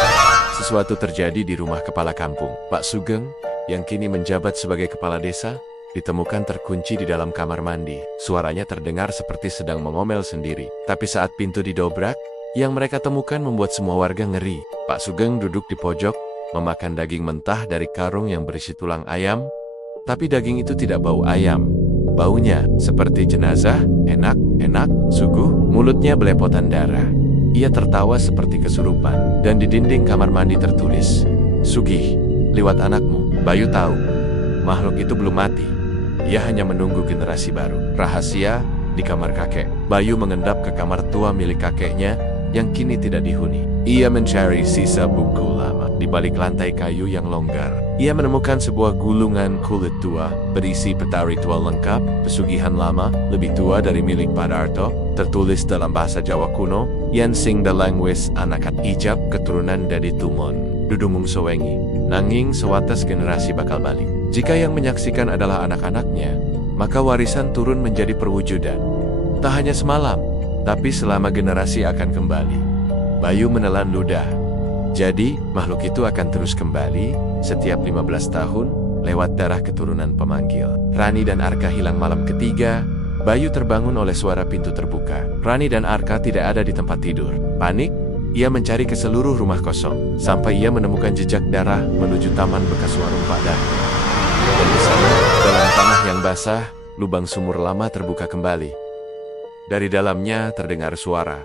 sesuatu terjadi di rumah kepala kampung. Pak Sugeng, yang kini menjabat sebagai kepala desa, ditemukan terkunci di dalam kamar mandi. Suaranya terdengar seperti sedang mengomel sendiri. Tapi saat pintu didobrak, yang mereka temukan membuat semua warga ngeri. Pak Sugeng duduk di pojok, memakan daging mentah dari karung yang berisi tulang ayam. Tapi daging itu tidak bau ayam. Baunya seperti jenazah, enak, suguh, mulutnya belepotan darah. Ia tertawa seperti kesurupan, dan di dinding kamar mandi tertulis, "Sugih, liwat anakmu." Bayu tahu, makhluk itu belum mati. Ia hanya menunggu generasi baru. Rahasia di kamar kakek. Bayu mengendap ke kamar tua milik kakeknya yang kini tidak dihuni. Ia mencari sisa buku lama di balik lantai kayu yang longgar. Ia menemukan sebuah gulungan kulit tua berisi peta ritual lengkap, pesugihan lama, lebih tua dari milik Pak Darto, tertulis dalam bahasa Jawa kuno, "Yen sing dalang wis anakat ijab keturunan dari Tumon, dudumung sowengi, nanging sewates generasi bakal balik." Jika yang menyaksikan adalah anak-anaknya, maka warisan turun menjadi perwujudan. Tak hanya semalam, tapi selama generasi akan kembali. Bayu menelan ludah. Jadi, makhluk itu akan terus kembali setiap 15 tahun lewat darah keturunan pemanggil. Rani dan Arka hilang malam ketiga. Bayu terbangun oleh suara pintu terbuka. Rani dan Arka tidak ada di tempat tidur. Panik, ia mencari ke seluruh rumah kosong, sampai ia menemukan jejak darah menuju taman bekas warung Pak Darto. Dan di sana, dalam tanah yang basah, lubang sumur lama terbuka kembali. Dari dalamnya terdengar suara,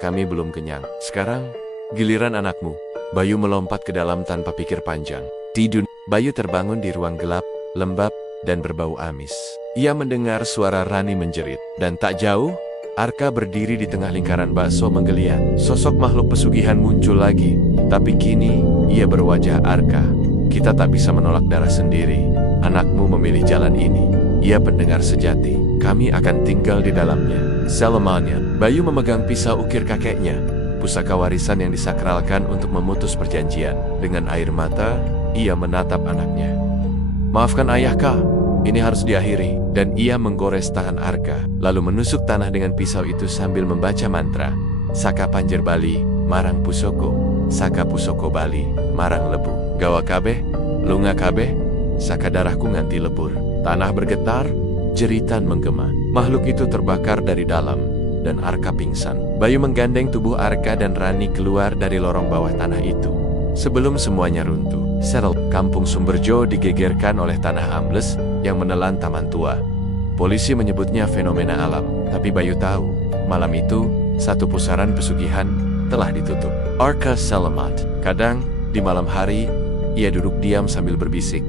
"Kami belum kenyang. Sekarang, giliran anakmu." Bayu melompat ke dalam tanpa pikir panjang. Di dunia Bayu terbangun di ruang gelap, lembab, dan berbau amis. Ia mendengar suara Rani menjerit, dan tak jauh, Arka berdiri di tengah lingkaran bakso menggeliat. Sosok makhluk pesugihan muncul lagi, tapi kini ia berwajah Arka. Kita tak bisa menolak darah sendiri. Anakmu memilih jalan ini. Ia pendengar sejati. Kami akan tinggal di dalamnya. Selamanya, Bayu memegang pisau ukir kakeknya, pusaka warisan yang disakralkan untuk memutus perjanjian. Dengan air mata, ia menatap anaknya. Maafkan ayah kak, ini harus diakhiri. Dan ia menggores tangan Arka, lalu menusuk tanah dengan pisau itu sambil membaca mantra. Saka Panjer Bali, Marang Pusoko. Saka Pusoko Bali, Marang Lebu. Gawa kabeh, lunga kabeh, saka darahku nganti lebur. Tanah bergetar, jeritan menggema. Makhluk itu terbakar dari dalam, dan Arka pingsan. Bayu menggandeng tubuh Arka dan Rani keluar dari lorong bawah tanah itu. Sebelum semuanya runtuh, Kampung Sumberjo digegerkan oleh tanah ambles yang menelan taman tua. Polisi menyebutnya fenomena alam, tapi Bayu tahu, malam itu, satu pusaran pesugihan telah ditutup. Arka selamat. Kadang, di malam hari, ia duduk diam sambil berbisik.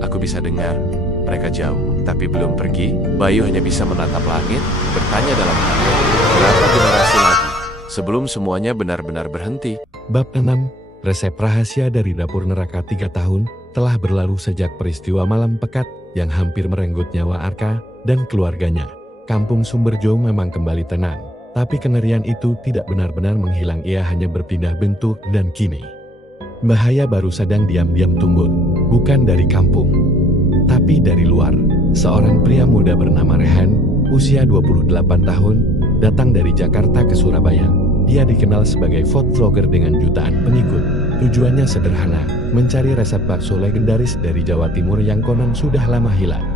Aku bisa dengar, mereka jauh, tapi belum pergi. Bayu hanya bisa menatap langit, bertanya dalam hati, berapa generasi lagi sebelum semuanya benar-benar berhenti? Bab 6, resep rahasia dari dapur neraka 3 tahun telah berlalu sejak peristiwa malam pekat yang hampir merenggut nyawa Arka dan keluarganya. Kampung Sumberjo memang kembali tenang, tapi kengerian itu tidak benar-benar menghilang. Ia hanya berpindah bentuk dan kini bahaya baru sedang diam-diam tumbuh, bukan dari kampung, tapi dari luar. Seorang pria muda bernama Rehan, usia 28 tahun, datang dari Jakarta ke Surabaya. Dia dikenal sebagai food vlogger dengan jutaan pengikut. Tujuannya sederhana, mencari resep bakso legendaris dari Jawa Timur yang konon sudah lama hilang.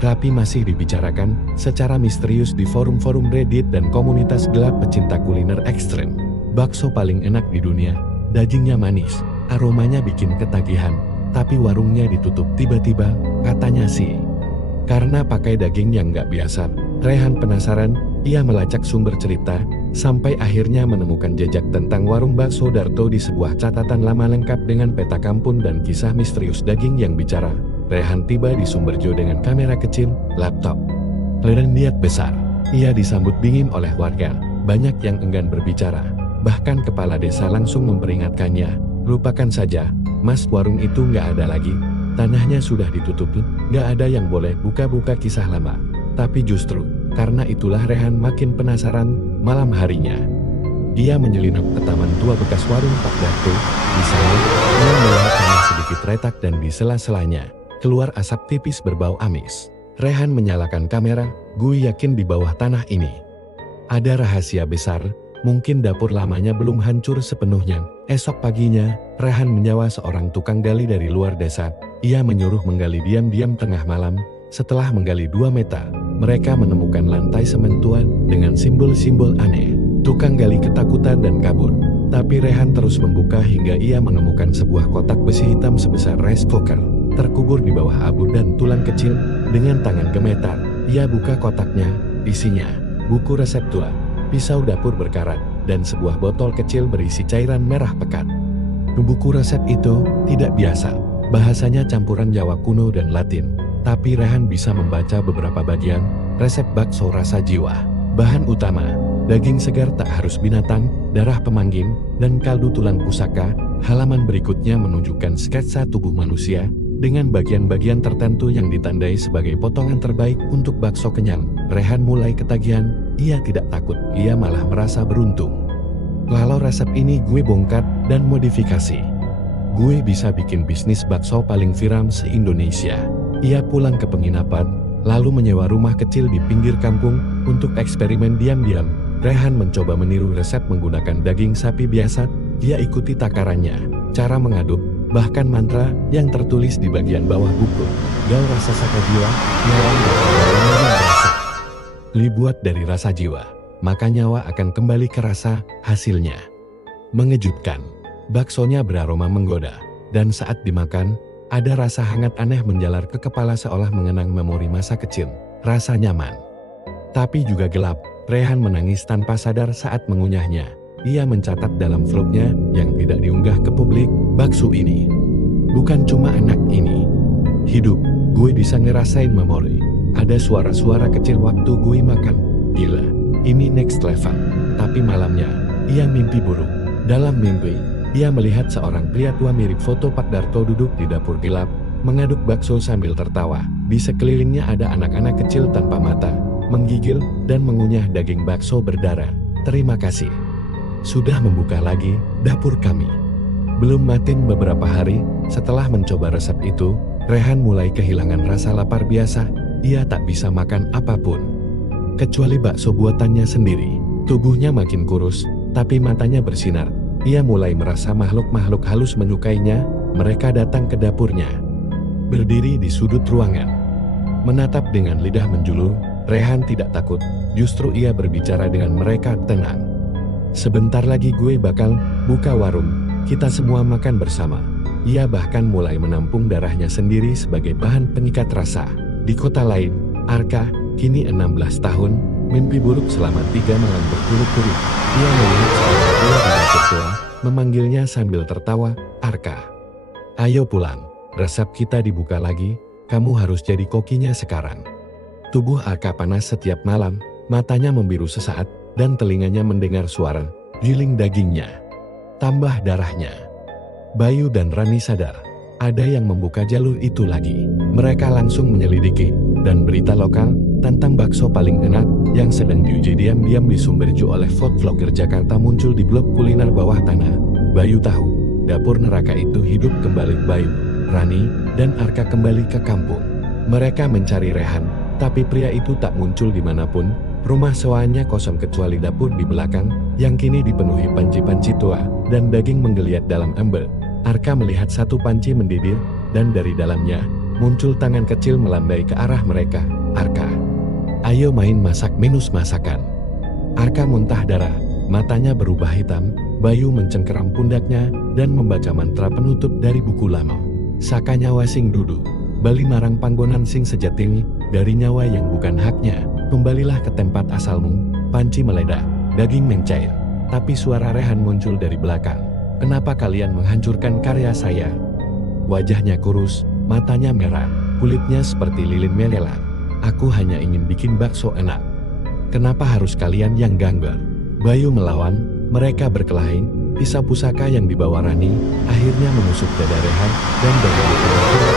Tapi masih dibicarakan secara misterius di forum-forum Reddit dan komunitas gelap pecinta kuliner ekstrem. Bakso paling enak di dunia, dagingnya manis, aromanya bikin ketagihan, tapi warungnya ditutup tiba-tiba, katanya sih. Karena pakai daging yang gak biasa, Rehan penasaran, ia melacak sumber cerita, sampai akhirnya menemukan jejak tentang warung bakso Darto di sebuah catatan lama lengkap dengan peta kampung dan kisah misterius daging yang bicara. Rehan tiba di Sumberjo dengan kamera kecil, laptop, dan niat besar. Ia disambut dingin oleh warga, banyak yang enggan berbicara. Bahkan kepala desa langsung memperingatkannya, lupakan saja, mas, warung itu nggak ada lagi, tanahnya sudah ditutup, nggak ada yang boleh buka-buka kisah lama. Tapi justru, karena itulah Rehan makin penasaran. Malam harinya, dia menyelinap ke taman tua bekas warung Pak Darto. Di sana, ia melihat tanah sedikit retak dan di sela-selanya keluar asap tipis berbau amis. Rehan menyalakan kamera, gue yakin di bawah tanah ini ada rahasia besar, mungkin dapur lamanya belum hancur sepenuhnya. Esok paginya, Rehan menyewa seorang tukang gali dari luar desa. Ia menyuruh menggali diam-diam tengah malam. Setelah menggali 2 meter, mereka menemukan lantai semen tua dengan simbol-simbol aneh. Tukang gali ketakutan dan kabur. Tapi Rehan terus membuka hingga ia menemukan sebuah kotak besi hitam sebesar rice cooker, terkubur di bawah abu dan tulang kecil. Dengan tangan gemetar, ia buka kotaknya. Isinya buku resep tua, pisau dapur berkarat, dan sebuah botol kecil berisi cairan merah pekat. Buku resep itu tidak biasa, bahasanya campuran Jawa kuno dan Latin. Tapi Rehan bisa membaca beberapa bagian. Resep bakso rasa jiwa. Bahan utama, daging segar tak harus binatang, darah pemangging, dan kaldu tulang pusaka. Halaman berikutnya menunjukkan sketsa tubuh manusia, dengan bagian-bagian tertentu yang ditandai sebagai potongan terbaik untuk bakso kenyang. Rehan mulai ketagihan, ia tidak takut, ia malah merasa beruntung. Kalau resep ini gue bongkar dan modifikasi, gue bisa bikin bisnis bakso paling viral se-Indonesia. Ia pulang ke penginapan, lalu menyewa rumah kecil di pinggir kampung untuk eksperimen diam-diam. Rehan mencoba meniru resep menggunakan daging sapi biasa. Dia ikuti takarannya, cara mengaduk, bahkan mantra yang tertulis di bagian bawah buku. Gal rasa saka jiwa, nyawa rasa. Dibuat dari rasa jiwa, maka nyawa akan kembali ke rasa. Hasilnya mengejutkan. Baksonya beraroma menggoda, dan saat dimakan, ada rasa hangat aneh menjalar ke kepala seolah mengenang memori masa kecil. Rasa nyaman, tapi juga gelap. Rehan menangis tanpa sadar saat mengunyahnya. Ia mencatat dalam vlognya yang tidak diunggah ke publik, bakso ini bukan cuma anak ini. Hidup, gue bisa ngerasain memori. Ada suara-suara kecil waktu gue makan. Gila, ini next level. Tapi malamnya, ia mimpi buruk. Dalam mimpi, ia melihat seorang pria tua mirip foto Pak Darto duduk di dapur gelap, mengaduk bakso sambil tertawa. Di sekelilingnya ada anak-anak kecil tanpa mata, menggigil dan mengunyah daging bakso berdarah. Terima kasih. Sudah membuka lagi dapur kami. Belum matiin beberapa hari, setelah mencoba resep itu, Rehan mulai kehilangan rasa lapar biasa. Ia tak bisa makan apapun kecuali bakso buatannya sendiri. Tubuhnya makin kurus, tapi matanya bersinar. Ia mulai merasa makhluk-makhluk halus menyukainya. Mereka datang ke dapurnya, berdiri di sudut ruangan, menatap dengan lidah menjulur. Rehan tidak takut, justru ia berbicara dengan mereka tenang. Sebentar lagi gue bakal buka warung, kita semua makan bersama. Ia bahkan mulai menampung darahnya sendiri sebagai bahan pengikat rasa. Di kota lain, Arka, kini 16 tahun, mimpi buruk selama 3 malam berturut-turut. Ia melihat seorang pria di dapur tua, memanggilnya sambil tertawa, Arka. Ayo pulang, resep kita dibuka lagi, kamu harus jadi kokinya sekarang. Tubuh Arka panas setiap malam, matanya membiru sesaat, dan telinganya mendengar suara giling dagingnya, tambah darahnya. Bayu dan Rani sadar, ada yang membuka jalur itu lagi. Mereka langsung menyelidiki, dan berita lokal tentang bakso paling enak yang sedang diuji diam-diam di Sumberjo oleh food vlogger Jakarta muncul di blog kuliner bawah tanah. Bayu tahu, dapur neraka itu hidup kembali. Bayu, Rani, dan Arka kembali ke kampung. Mereka mencari Rehan, tapi pria itu tak muncul dimanapun. Rumah sewanya kosong kecuali dapur di belakang, yang kini dipenuhi panci-panci tua, dan daging menggeliat dalam ember. Arka melihat satu panci mendidih, dan dari dalamnya, muncul tangan kecil melambai ke arah mereka. Arka, ayo main masak minus masakan. Arka muntah darah, matanya berubah hitam. Bayu mencengkeram pundaknya, dan membaca mantra penutup dari buku lama. Saka nyawa sing dudu, bali marang panggonan sing sejati, dari nyawa yang bukan haknya, kembalilah ke tempat asalmu. Panci meledak, daging mencair, tapi suara Rehan muncul dari belakang. Kenapa kalian menghancurkan karya saya? Wajahnya kurus, matanya merah, kulitnya seperti lilin melelang. Aku hanya ingin bikin bakso enak. Kenapa harus kalian yang ganggu? Bayu melawan, mereka berkelahi. Pisau pusaka yang dibawa Rani akhirnya menusuk dada Rehan, dan dari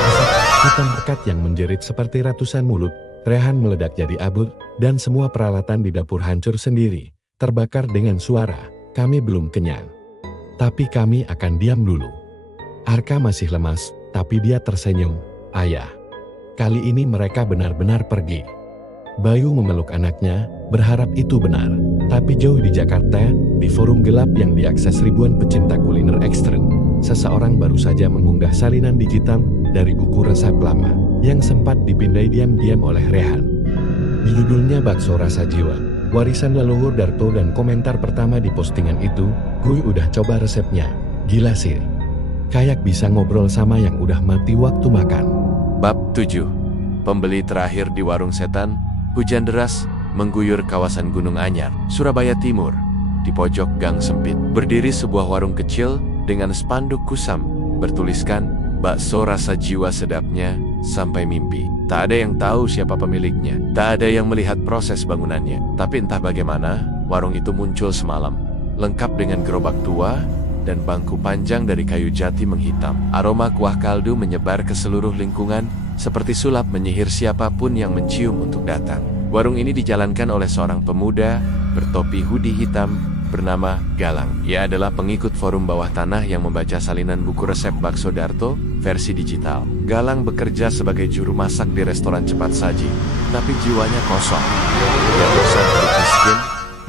asap hitam pekat yang menjerit seperti ratusan mulut. Rehan meledak jadi abu, dan semua peralatan di dapur hancur sendiri, terbakar dengan suara. Kami belum kenyang, tapi kami akan diam dulu. Arka masih lemas, tapi dia tersenyum. Ayah, kali ini mereka benar-benar pergi. Bayu memeluk anaknya, berharap itu benar. Tapi jauh di Jakarta, di forum gelap yang diakses ribuan pecinta kuliner ekstrem, seseorang baru saja mengunggah salinan digital dari buku resep lama yang sempat dipindai diam-diam oleh Rehan. Di judulnya Bakso Rasa Jiwa, warisan leluhur Darto, dan komentar pertama di postingan itu, gue udah coba resepnya, gila sih. Kayak bisa ngobrol sama yang udah mati waktu makan. Bab 7. Pembeli terakhir di warung setan. Hujan deras mengguyur kawasan Gunung Anyar, Surabaya Timur. Di pojok gang sempit, berdiri sebuah warung kecil dengan spanduk kusam, bertuliskan, bakso rasa jiwa sedapnya sampai mimpi. Tak ada yang tahu siapa pemiliknya, tak ada yang melihat proses bangunannya. Tapi entah bagaimana, warung itu muncul semalam, lengkap dengan gerobak tua dan bangku panjang dari kayu jati menghitam. Aroma kuah kaldu menyebar ke seluruh lingkungan, seperti sulap menyihir siapapun yang mencium untuk datang. Warung ini dijalankan oleh seorang pemuda bertopi hoodie hitam bernama Galang. Ia adalah pengikut forum bawah tanah yang membaca salinan buku resep bakso Darto versi digital. Galang bekerja sebagai juru masak di restoran cepat saji, tapi jiwanya kosong. Dia bosan hidup miskin,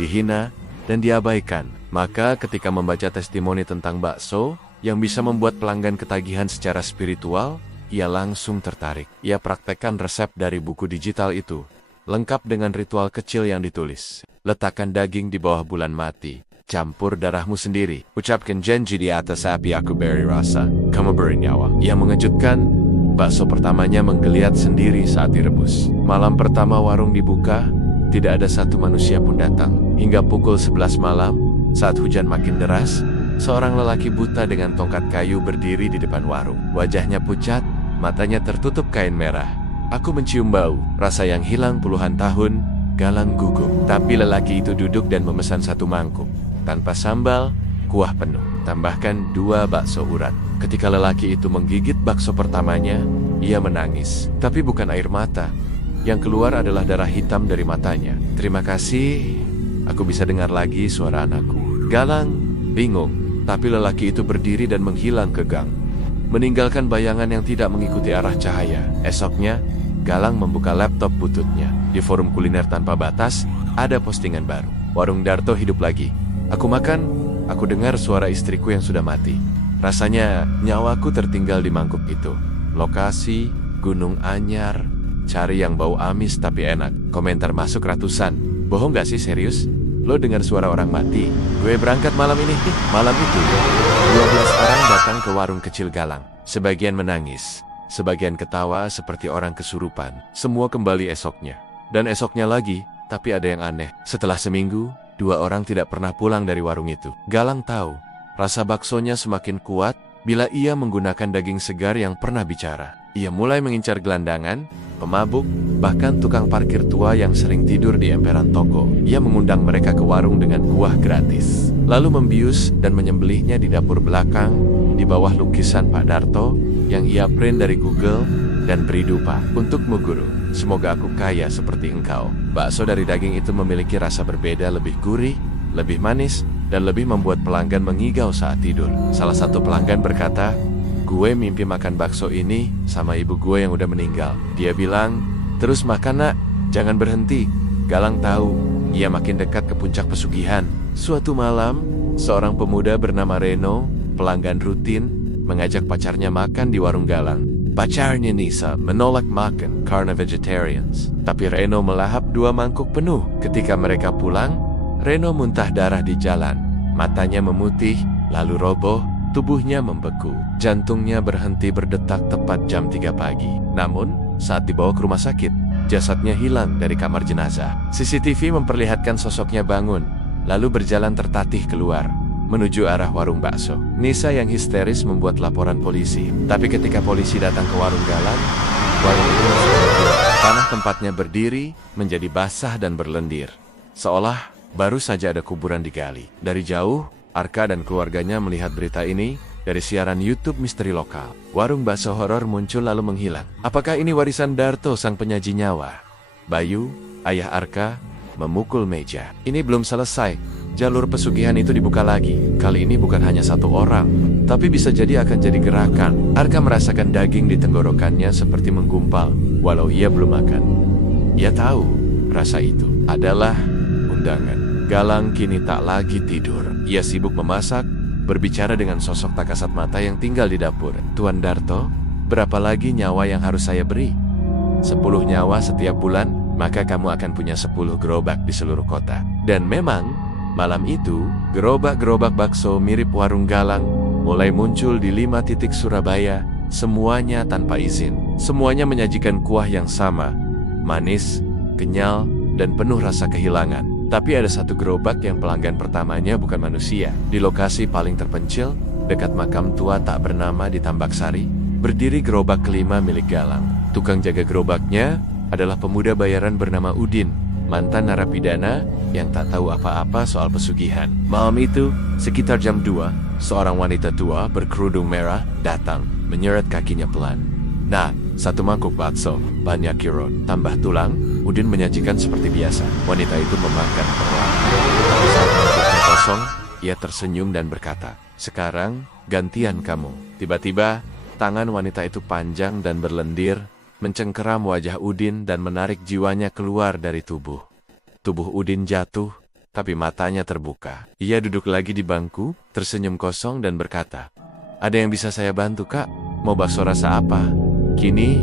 dihina, dan diabaikan. Maka ketika membaca testimoni tentang bakso yang bisa membuat pelanggan ketagihan secara spiritual, ia langsung tertarik. Ia praktekkan resep dari buku digital itu, lengkap dengan ritual kecil yang ditulis. Letakkan daging di bawah bulan mati, campur darahmu sendiri, ucapkan janji di atas api, aku beri rasa, kamu beri nyawa. Yang mengejutkan, bakso pertamanya menggeliat sendiri saat direbus. Malam pertama warung dibuka, tidak ada satu manusia pun datang. Hingga pukul 11 malam, saat hujan makin deras, Seorang lelaki buta dengan tongkat kayu berdiri di depan warung. Wajahnya pucat, matanya tertutup kain merah. Aku mencium bau, rasa yang hilang puluhan tahun. Galang gugup. Tapi lelaki itu duduk dan memesan satu mangkuk. Tanpa sambal, kuah penuh. Tambahkan 2 bakso urat. Ketika lelaki itu menggigit bakso pertamanya, ia menangis. Tapi bukan air mata. Yang keluar adalah darah hitam dari matanya. Terima kasih. Aku bisa dengar lagi suara anakku. Galang bingung. Tapi lelaki itu berdiri dan menghilang ke gang, meninggalkan bayangan yang tidak mengikuti arah cahaya. Esoknya, Galang membuka laptop bututnya. Di forum kuliner tanpa batas, ada postingan baru. Warung Darto hidup lagi. Aku makan, aku dengar suara istriku yang sudah mati. Rasanya nyawaku tertinggal di mangkuk itu. Lokasi, Gunung Anyar, cari yang bau amis tapi enak. Komentar masuk ratusan. Bohong gak sih, serius? Lo dengar suara orang mati? Gue berangkat malam ini. Malam itu, 12 orang datang ke warung kecil Galang. Sebagian menangis, sebagian ketawa seperti orang kesurupan. Semua kembali esoknya. Dan esoknya lagi, tapi ada yang aneh. Setelah seminggu, 2 orang tidak pernah pulang dari warung itu. Galang tahu, rasa baksonya semakin kuat bila ia menggunakan daging segar yang pernah bicara. Ia mulai mengincar gelandangan, pemabuk, bahkan tukang parkir tua yang sering tidur di emperan toko. Ia mengundang mereka ke warung dengan kuah gratis, lalu membius dan menyembelihnya di dapur belakang, di bawah lukisan Pak Darto yang ia print dari Google, dan beri dupa. Untukmu guru, semoga aku kaya seperti engkau. Bakso dari daging itu memiliki rasa berbeda, lebih gurih, lebih manis, dan lebih membuat pelanggan mengigau saat tidur. Salah satu pelanggan berkata, gue mimpi makan bakso ini sama ibu gue yang udah meninggal. Dia bilang, terus makan nak, jangan berhenti. Galang tahu, ia makin dekat ke puncak pesugihan. Suatu malam, seorang pemuda bernama Reno, pelanggan rutin, mengajak pacarnya makan di warung Galang. Pacarnya Nisa menolak makan karena vegetarians. Tapi Reno melahap 2 mangkuk penuh. Ketika mereka pulang, Reno muntah darah di jalan. Matanya memutih, lalu roboh. Tubuhnya membeku, jantungnya berhenti berdetak tepat jam 3 pagi. Namun, saat dibawa ke rumah sakit, jasadnya hilang dari kamar jenazah. CCTV memperlihatkan sosoknya bangun, lalu berjalan tertatih keluar, menuju arah warung bakso. Nisa yang histeris membuat laporan polisi. Tapi ketika polisi datang ke warung Galang, warung itu sudah gelap. Tanah tempatnya berdiri, menjadi basah dan berlendir. Seolah baru saja ada kuburan digali. Dari jauh, Arka dan keluarganya melihat berita ini dari siaran YouTube misteri lokal. Warung bakso horor muncul lalu menghilang. Apakah ini warisan Darto, sang penyaji nyawa? Bayu, ayah Arka, memukul meja. Ini belum selesai. Jalur pesugihan itu dibuka lagi. Kali ini bukan hanya 1 orang, tapi bisa jadi akan jadi gerakan. Arka merasakan daging di tenggorokannya seperti menggumpal, walau ia belum makan. Ia tahu, rasa itu adalah undangan. Galang kini tak lagi tidur. Ia sibuk memasak, berbicara dengan sosok tak kasat mata yang tinggal di dapur. Tuan Darto, berapa lagi nyawa yang harus saya beri? 10 nyawa setiap bulan, maka kamu akan punya 10 gerobak di seluruh kota. Dan memang, malam itu, gerobak-gerobak bakso mirip warung Galang mulai muncul di 5 titik Surabaya, semuanya tanpa izin. Semuanya menyajikan kuah yang sama, manis, kenyal, dan penuh rasa kehilangan. Tapi ada satu gerobak yang pelanggan pertamanya bukan manusia. Di lokasi paling terpencil, dekat makam tua tak bernama di Tambak Sari, berdiri gerobak kelima milik Galang. Tukang jaga gerobaknya adalah pemuda bayaran bernama Udin, mantan narapidana yang tak tahu apa-apa soal pesugihan. Malam itu, sekitar jam 2, seorang wanita tua berkerudung merah datang, menyeret kakinya pelan. Nah, 1 mangkuk bakso, banyak kirot, tambah tulang. Udin menyajikan seperti biasa. Wanita itu memakan perlahan. Saat mangkuknya kosong, ia tersenyum dan berkata, sekarang gantian kamu. Tiba-tiba, tangan wanita itu panjang dan berlendir, mencengkeram wajah Udin dan menarik jiwanya keluar dari tubuh. Tubuh Udin jatuh, tapi matanya terbuka. Ia duduk lagi di bangku, tersenyum kosong dan berkata, ada yang bisa saya bantu, Kak? Mau bakso rasa apa? Kini,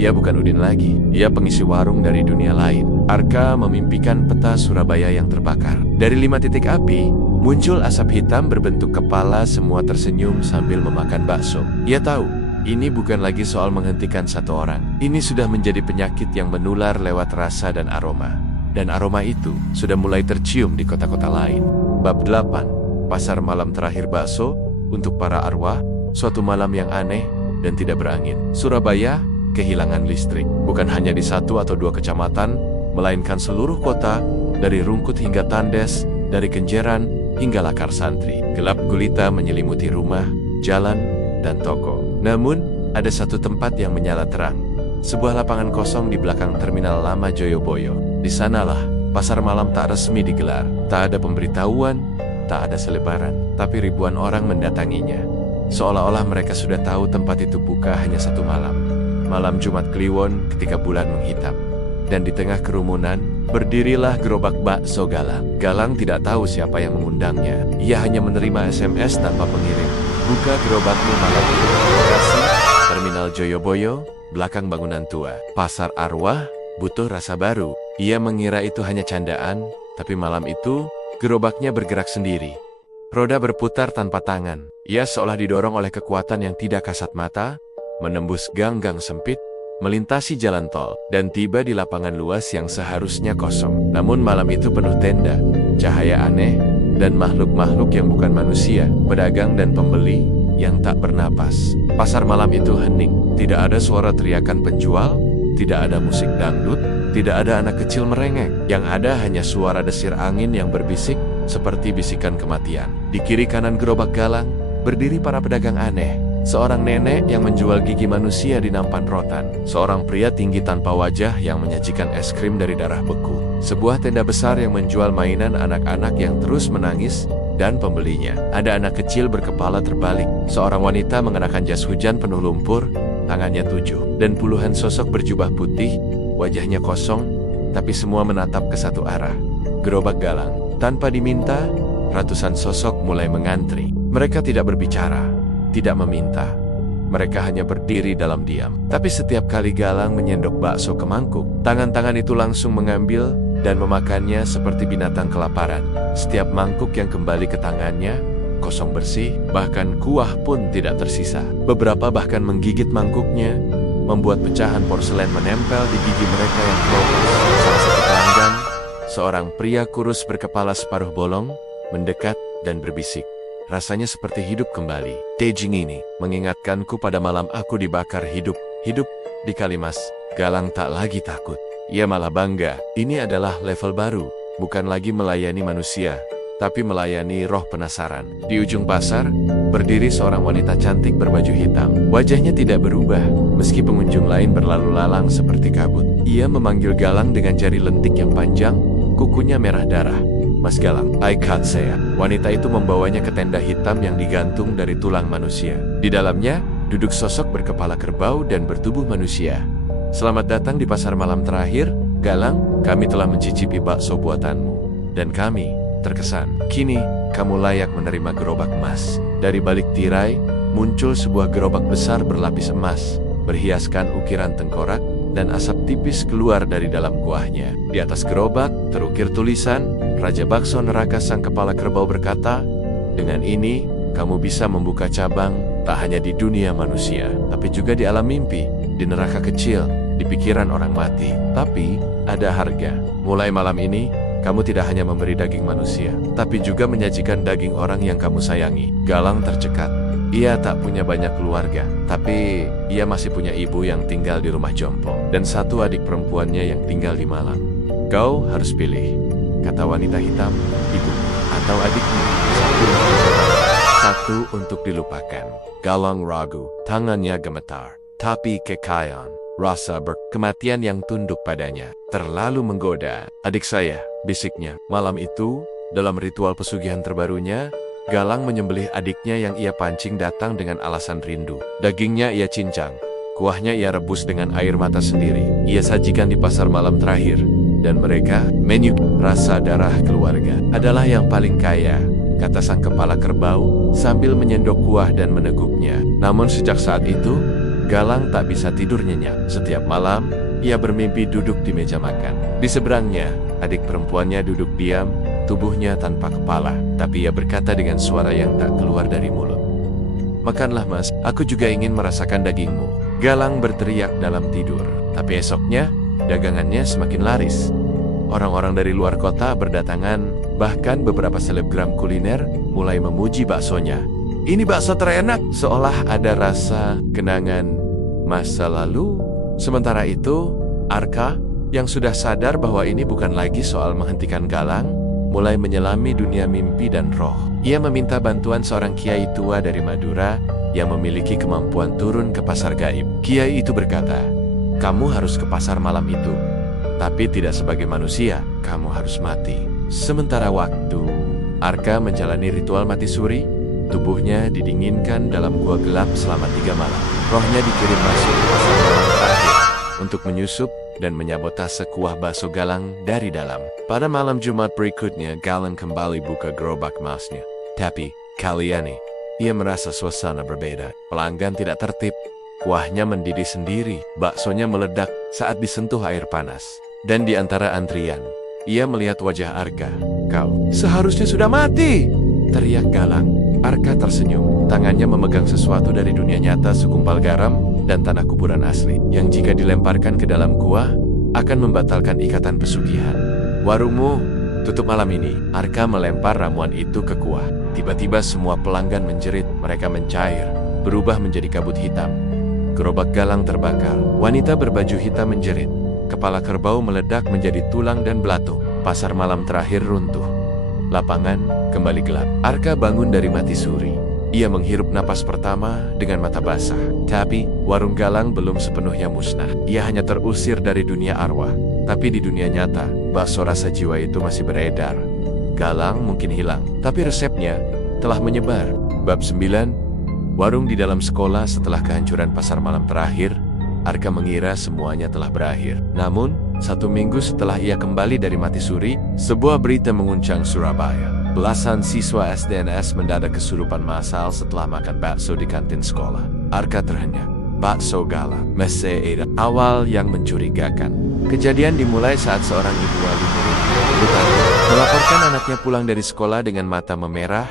ia bukan Udin lagi. Ia pengisi warung dari dunia lain. Arka memimpikan peta Surabaya yang terbakar. Dari 5 titik api, muncul asap hitam berbentuk kepala, semua tersenyum sambil memakan bakso. Ia tahu, ini bukan lagi soal menghentikan 1 orang. Ini sudah menjadi penyakit yang menular lewat rasa dan aroma. Dan aroma itu sudah mulai tercium di kota-kota lain. Bab 8. Pasar malam terakhir bakso untuk para arwah, suatu malam yang aneh dan tidak berangin. Surabaya kehilangan listrik, bukan hanya di 1 atau 2 kecamatan, melainkan seluruh kota, dari Rungkut hingga Tandes, dari Kenjeran hingga Lakar Santri. Gelap gulita menyelimuti rumah, jalan, dan toko. Namun, ada satu tempat yang menyala terang. Sebuah lapangan kosong di belakang terminal lama Joyoboyo. Di sanalah pasar malam tak resmi digelar. Tak ada pemberitahuan, tak ada selebaran, tapi ribuan orang mendatanginya. Seolah-olah mereka sudah tahu tempat itu buka hanya satu malam. Malam Jumat Kliwon ketika bulan menghitam. Dan di tengah kerumunan, berdirilah gerobak bakso Galang. Galang tidak tahu siapa yang mengundangnya. Ia hanya menerima SMS tanpa pengirim. Buka gerobakmu malam ini. Lokasi Terminal Joyoboyo, belakang bangunan tua. Pasar arwah, butuh rasa baru. Ia mengira itu hanya candaan, tapi malam itu, gerobaknya bergerak sendiri. Roda berputar tanpa tangan. Ia seolah didorong oleh kekuatan yang tidak kasat mata, menembus gang-gang sempit, melintasi jalan tol, dan tiba di lapangan luas yang seharusnya kosong. Namun malam itu penuh tenda, cahaya aneh, dan makhluk-makhluk yang bukan manusia, pedagang dan pembeli yang tak bernapas. Pasar malam itu hening, tidak ada suara teriakan penjual, tidak ada musik dangdut, tidak ada anak kecil merengek. Yang ada hanya suara desir angin yang berbisik, seperti bisikan kematian. Di kiri kanan gerobak Galang, berdiri para pedagang aneh. Seorang nenek yang menjual gigi manusia di nampan rotan. Seorang pria tinggi tanpa wajah yang menyajikan es krim dari darah beku. Sebuah tenda besar yang menjual mainan anak-anak yang terus menangis, dan pembelinya. Ada anak kecil berkepala terbalik. Seorang wanita mengenakan jas hujan penuh lumpur, tangannya 7. Dan puluhan sosok berjubah putih, wajahnya kosong, tapi semua menatap ke satu arah. Gerobak Galang. Tanpa diminta, ratusan sosok mulai mengantri. Mereka tidak berbicara, tidak meminta. Mereka hanya berdiri dalam diam. Tapi setiap kali Galang menyendok bakso ke mangkuk, tangan-tangan itu langsung mengambil dan memakannya seperti binatang kelaparan. Setiap mangkuk yang kembali ke tangannya, kosong bersih, bahkan kuah pun tidak tersisa. Beberapa bahkan menggigit mangkuknya, membuat pecahan porselen menempel di gigi mereka yang keropos. Salah satu pelanggan, seorang pria kurus berkepala separuh bolong, mendekat dan berbisik. Rasanya seperti hidup kembali. Tejing ini mengingatkanku pada malam aku dibakar hidup. Hidup di Kalimas. Galang tak lagi takut. Ia malah bangga. Ini adalah level baru. Bukan lagi melayani manusia, tapi melayani roh penasaran. Di ujung pasar, berdiri seorang wanita cantik berbaju hitam. Wajahnya tidak berubah, meski pengunjung lain berlalu lalang seperti kabut. Ia memanggil Galang dengan jari lentik yang panjang, kukunya merah darah. Mas Galang, I can't say. Wanita itu membawanya ke tenda hitam yang digantung dari tulang manusia. Di dalamnya, duduk sosok berkepala kerbau dan bertubuh manusia. Selamat datang di pasar malam terakhir, Galang. Kami telah mencicipi bakso buatanmu. Dan kami terkesan. Kini, kamu layak menerima gerobak emas. Dari balik tirai, muncul sebuah gerobak besar berlapis emas, berhiaskan ukiran tengkorak, dan asap tipis keluar dari dalam kuahnya. Di atas gerobak, terukir tulisan, Raja Bakso Neraka Sang Kepala Kerbau berkata, dengan ini, kamu bisa membuka cabang, tak hanya di dunia manusia, tapi juga di alam mimpi, di neraka kecil, di pikiran orang mati. Tapi, ada harga. Mulai malam ini, kamu tidak hanya memberi daging manusia, tapi juga menyajikan daging orang yang kamu sayangi. Galang tercekat. Ia tak punya banyak keluarga, tapi ia masih punya ibu yang tinggal di rumah jompo, dan satu adik perempuannya yang tinggal di Malang. Kau harus pilih, kata wanita hitam, ibu atau adikmu. Satu untuk dilupakan. Galang ragu, tangannya gemetar. Tapi kekayaan, rasa kematian yang tunduk padanya, terlalu menggoda. Adik saya, bisiknya. Malam itu, dalam ritual pesugihan terbarunya, Galang menyembelih adiknya yang ia pancing datang dengan alasan rindu. Dagingnya ia cincang, kuahnya ia rebus dengan air mata sendiri. Ia sajikan di pasar malam terakhir, dan mereka, menu rasa darah keluarga, adalah yang paling kaya, kata sang kepala kerbau sambil menyendok kuah dan meneguknya. Namun sejak saat itu, Galang tak bisa tidur nyenyak. Setiap malam, ia bermimpi duduk di meja makan. Di seberangnya, adik perempuannya duduk diam, tubuhnya tanpa kepala, tapi ia berkata dengan suara yang tak keluar dari mulut. Makanlah mas, aku juga ingin merasakan dagingmu. Galang berteriak dalam tidur. Tapi esoknya, dagangannya semakin laris. Orang-orang dari luar kota berdatangan, Bahkan beberapa selebgram kuliner mulai memuji baksonya. Ini bakso terenak, seolah ada rasa kenangan masa lalu. Sementara itu, Arka yang sudah sadar bahwa ini bukan lagi soal menghentikan Galang, mulai menyelami dunia mimpi dan roh. Ia meminta bantuan seorang kiai tua dari Madura yang memiliki kemampuan turun ke pasar gaib. Kiai itu berkata, "Kamu harus ke pasar malam itu, tapi tidak sebagai manusia, kamu harus mati." Sementara waktu, Arka menjalani ritual mati suri. Tubuhnya didinginkan dalam gua gelap selama 3 malam. Rohnya dikirim masuk ke pasar malam terakhir untuk menyusup dan menyabotase kuah bakso Galang dari dalam. Pada malam Jumat berikutnya, Galang kembali buka gerobak emasnya. Tapi, kali ini, ia merasa suasana berbeda. Pelanggan tidak tertib, kuahnya mendidih sendiri, baksonya meledak saat disentuh air panas. Dan di antara antrian, ia melihat wajah Arka. "Kau seharusnya sudah mati!" teriak Galang. Arka tersenyum, tangannya memegang sesuatu dari dunia nyata, segumpal garam dan tanah kuburan asli, yang jika dilemparkan ke dalam kuah, akan membatalkan ikatan pesugihan. "Warungmu tutup malam ini." Arka melempar ramuan itu ke kuah. Tiba-tiba semua pelanggan menjerit, mereka mencair, berubah menjadi kabut hitam. Gerobak Galang terbakar, wanita berbaju hitam menjerit. Kepala kerbau meledak menjadi tulang dan belatung. Pasar malam terakhir runtuh. Lapangan kembali gelap. Arka bangun dari mati suri. Ia menghirup napas pertama dengan mata basah. Tapi warung Galang belum sepenuhnya musnah. Ia hanya terusir dari dunia arwah. Tapi di dunia nyata, bakso rasa jiwa itu masih beredar. Galang mungkin hilang, tapi resepnya telah menyebar. Bab 9. Warung di dalam sekolah. Setelah kehancuran pasar malam terakhir, Arka mengira semuanya telah berakhir. Namun, 1 minggu setelah ia kembali dari mati suri, sebuah berita menguncang Surabaya. Belasan siswa SDNS mendadak kesurupan massal setelah makan bakso di kantin sekolah. Arka terhenyak. Bakso Galang masih ada awal yang mencurigakan. Kejadian dimulai saat seorang ibu wali murid melaporkan anaknya pulang dari sekolah dengan mata memerah,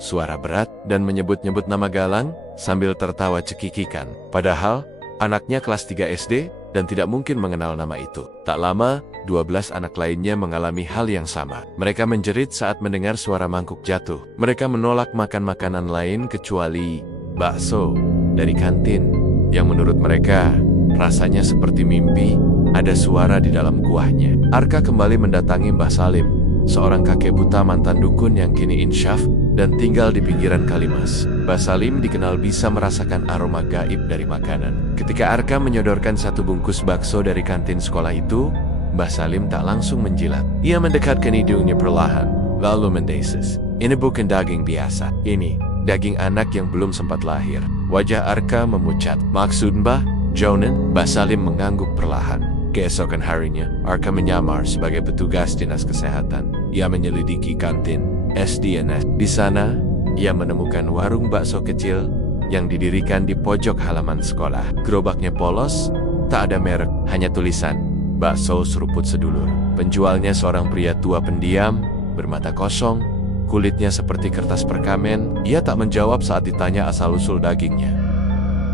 suara berat, dan menyebut-nyebut nama Galang sambil tertawa cekikikan. Padahal, anaknya kelas 3 SD dan tidak mungkin mengenal nama itu. Tak lama, 12 anak lainnya mengalami hal yang sama. Mereka menjerit saat mendengar suara mangkuk jatuh. Mereka menolak makan makanan lain kecuali bakso dari kantin, yang menurut mereka rasanya seperti mimpi, ada suara di dalam kuahnya. Arka kembali mendatangi Mbah Salim, seorang kakek buta mantan dukun yang kini insyaf dan tinggal di pinggiran Kalimas. Mbah Salim dikenal bisa merasakan aroma gaib dari makanan. Ketika Arka menyodorkan 1 bungkus bakso dari kantin sekolah itu, Mbah Salim tak langsung menjilat. Ia mendekatkan hidungnya perlahan, lalu mendesis. "Ini bukan daging biasa. Ini daging anak yang belum sempat lahir." Wajah Arka memucat. "Maksud Mbah Jonan?" Mbah Salim mengangguk perlahan. Keesokan harinya, Arka menyamar sebagai petugas dinas kesehatan. Ia menyelidiki kantin SDNS. Di sana, ia menemukan warung bakso kecil yang didirikan di pojok halaman sekolah. Gerobaknya polos, tak ada merek, hanya tulisan, "Bakso Seruput Sedulur." Penjualnya seorang pria tua pendiam, bermata kosong, kulitnya seperti kertas perkamen. Ia tak menjawab saat ditanya asal-usul dagingnya.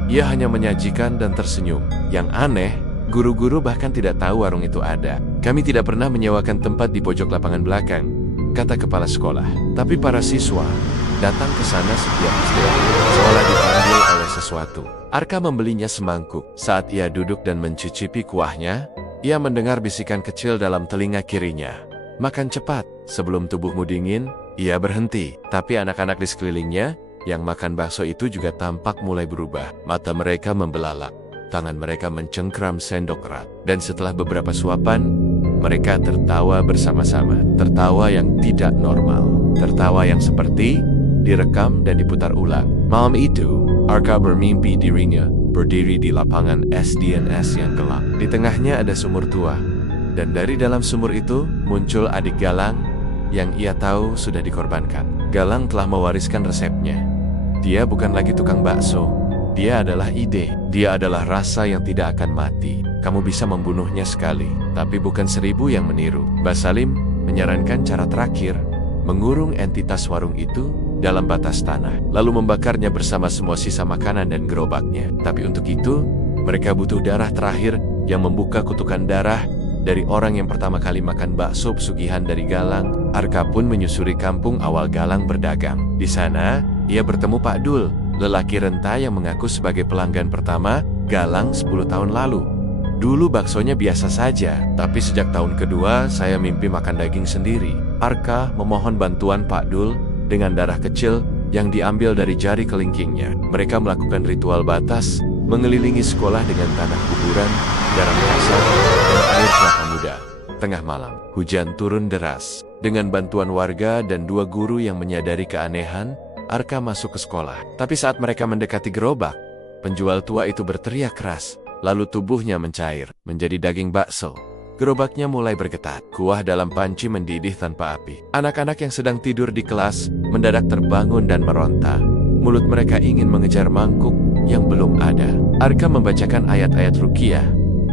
Ia hanya menyajikan dan tersenyum. Yang aneh, guru-guru bahkan tidak tahu warung itu ada. "Kami tidak pernah menyewakan tempat di pojok lapangan belakang," kata kepala sekolah. Tapi para siswa datang ke sana setiap istirahat, seolah dipanggil oleh sesuatu. Arka membelinya semangkuk. Saat ia duduk dan mencicipi kuahnya, ia mendengar bisikan kecil dalam telinga kirinya. "Makan cepat, sebelum tubuhmu dingin." Ia berhenti, tapi anak-anak di sekelilingnya yang makan bakso itu juga tampak mulai berubah. Mata mereka membelalak, tangan mereka mencengkram sendok erat. Dan setelah beberapa suapan, mereka tertawa bersama-sama. Tertawa yang tidak normal. Tertawa yang seperti direkam dan diputar ulang. Malam itu, Arka bermimpi dirinya berdiri di lapangan SDNS yang gelap. Di tengahnya ada sumur tua. Dan dari dalam sumur itu, muncul adik Galang yang ia tahu sudah dikorbankan. Galang telah mewariskan resepnya. Dia bukan lagi tukang bakso. Dia adalah ide. Dia adalah rasa yang tidak akan mati. Kamu bisa membunuhnya sekali, tapi bukan 1000 yang meniru. Mbah Salim menyarankan cara terakhir, mengurung entitas warung itu dalam batas tanah, lalu membakarnya bersama semua sisa makanan dan gerobaknya. Tapi untuk itu, mereka butuh darah terakhir yang membuka kutukan darah dari orang yang pertama kali makan bakso pesugihan dari Galang, Arka pun menyusuri kampung awal Galang berdagang. Di sana, ia bertemu Pak Dul, lelaki renta yang mengaku sebagai pelanggan pertama Galang 10 tahun lalu. Dulu baksonya biasa saja, tapi sejak tahun kedua saya mimpi makan daging sendiri. Arka memohon bantuan Pak Dul dengan darah kecil yang diambil dari jari kelingkingnya. Mereka melakukan ritual batas, mengelilingi sekolah dengan tanah kuburan, garam kasar, dan air kelapa muda. Tengah malam, hujan turun deras. Dengan bantuan warga dan 2 guru yang menyadari keanehan, Arka masuk ke sekolah. Tapi saat mereka mendekati gerobak, penjual tua itu berteriak keras, lalu tubuhnya mencair, menjadi daging bakso. Gerobaknya mulai bergetar. Kuah dalam panci mendidih tanpa api. Anak-anak yang sedang tidur di kelas mendadak terbangun dan meronta. Mulut mereka ingin mengejar mangkuk yang belum ada. Arka membacakan ayat-ayat ruqyah.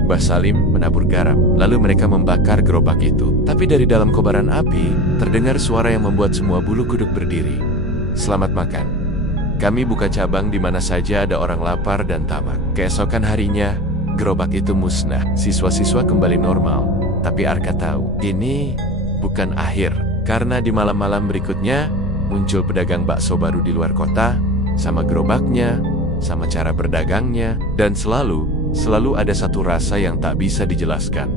Mbah Salim menabur garam. Lalu mereka membakar gerobak itu. Tapi dari dalam kobaran api, terdengar suara yang membuat semua bulu kuduk berdiri. Selamat makan. Kami buka cabang di mana saja ada orang lapar dan tamak. Keesokan harinya, gerobak itu musnah. Siswa-siswa kembali normal. Tapi Arka tahu, ini bukan akhir. Karena di malam-malam berikutnya, muncul pedagang bakso baru di luar kota, sama gerobaknya, sama cara berdagangnya, dan selalu ada satu rasa yang tak bisa dijelaskan.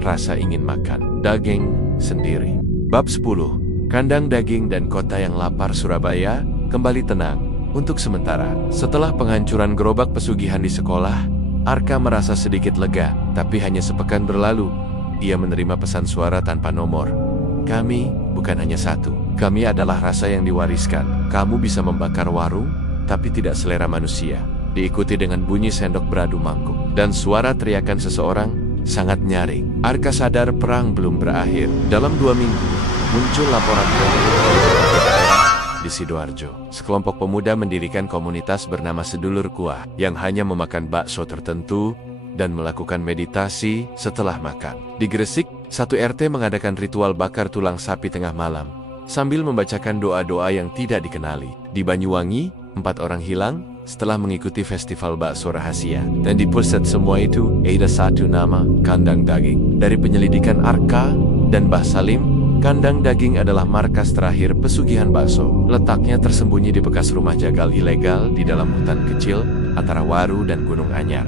Rasa ingin makan daging sendiri. Bab 10. Kandang daging dan kota yang lapar Surabaya kembali tenang untuk sementara. Setelah penghancuran gerobak pesugihan di sekolah, Arka merasa sedikit lega, tapi hanya sepekan berlalu, ia menerima pesan suara tanpa nomor. Kami bukan hanya satu. Kami adalah rasa yang diwariskan. Kamu bisa membakar warung, tapi tidak selera manusia. Diikuti dengan bunyi sendok beradu mangkuk. Dan suara teriakan seseorang sangat nyaring. Arka sadar perang belum berakhir. Dalam 2 minggu, muncul laporan dari daerah di Sidoarjo. Sekelompok pemuda mendirikan komunitas bernama Sedulur Kuah yang hanya memakan bakso tertentu dan melakukan meditasi setelah makan. Di Gresik, satu RT mengadakan ritual bakar tulang sapi tengah malam sambil membacakan doa-doa yang tidak dikenali. Di Banyuwangi, 4 orang hilang setelah mengikuti festival bakso rahasia. Dan di pusat semua itu, ada satu nama, kandang daging. Dari penyelidikan Arka dan Mbah Salim, kandang daging adalah markas terakhir pesugihan bakso. Letaknya tersembunyi di bekas rumah jagal ilegal di dalam hutan kecil antara Waru dan Gunung Anyar.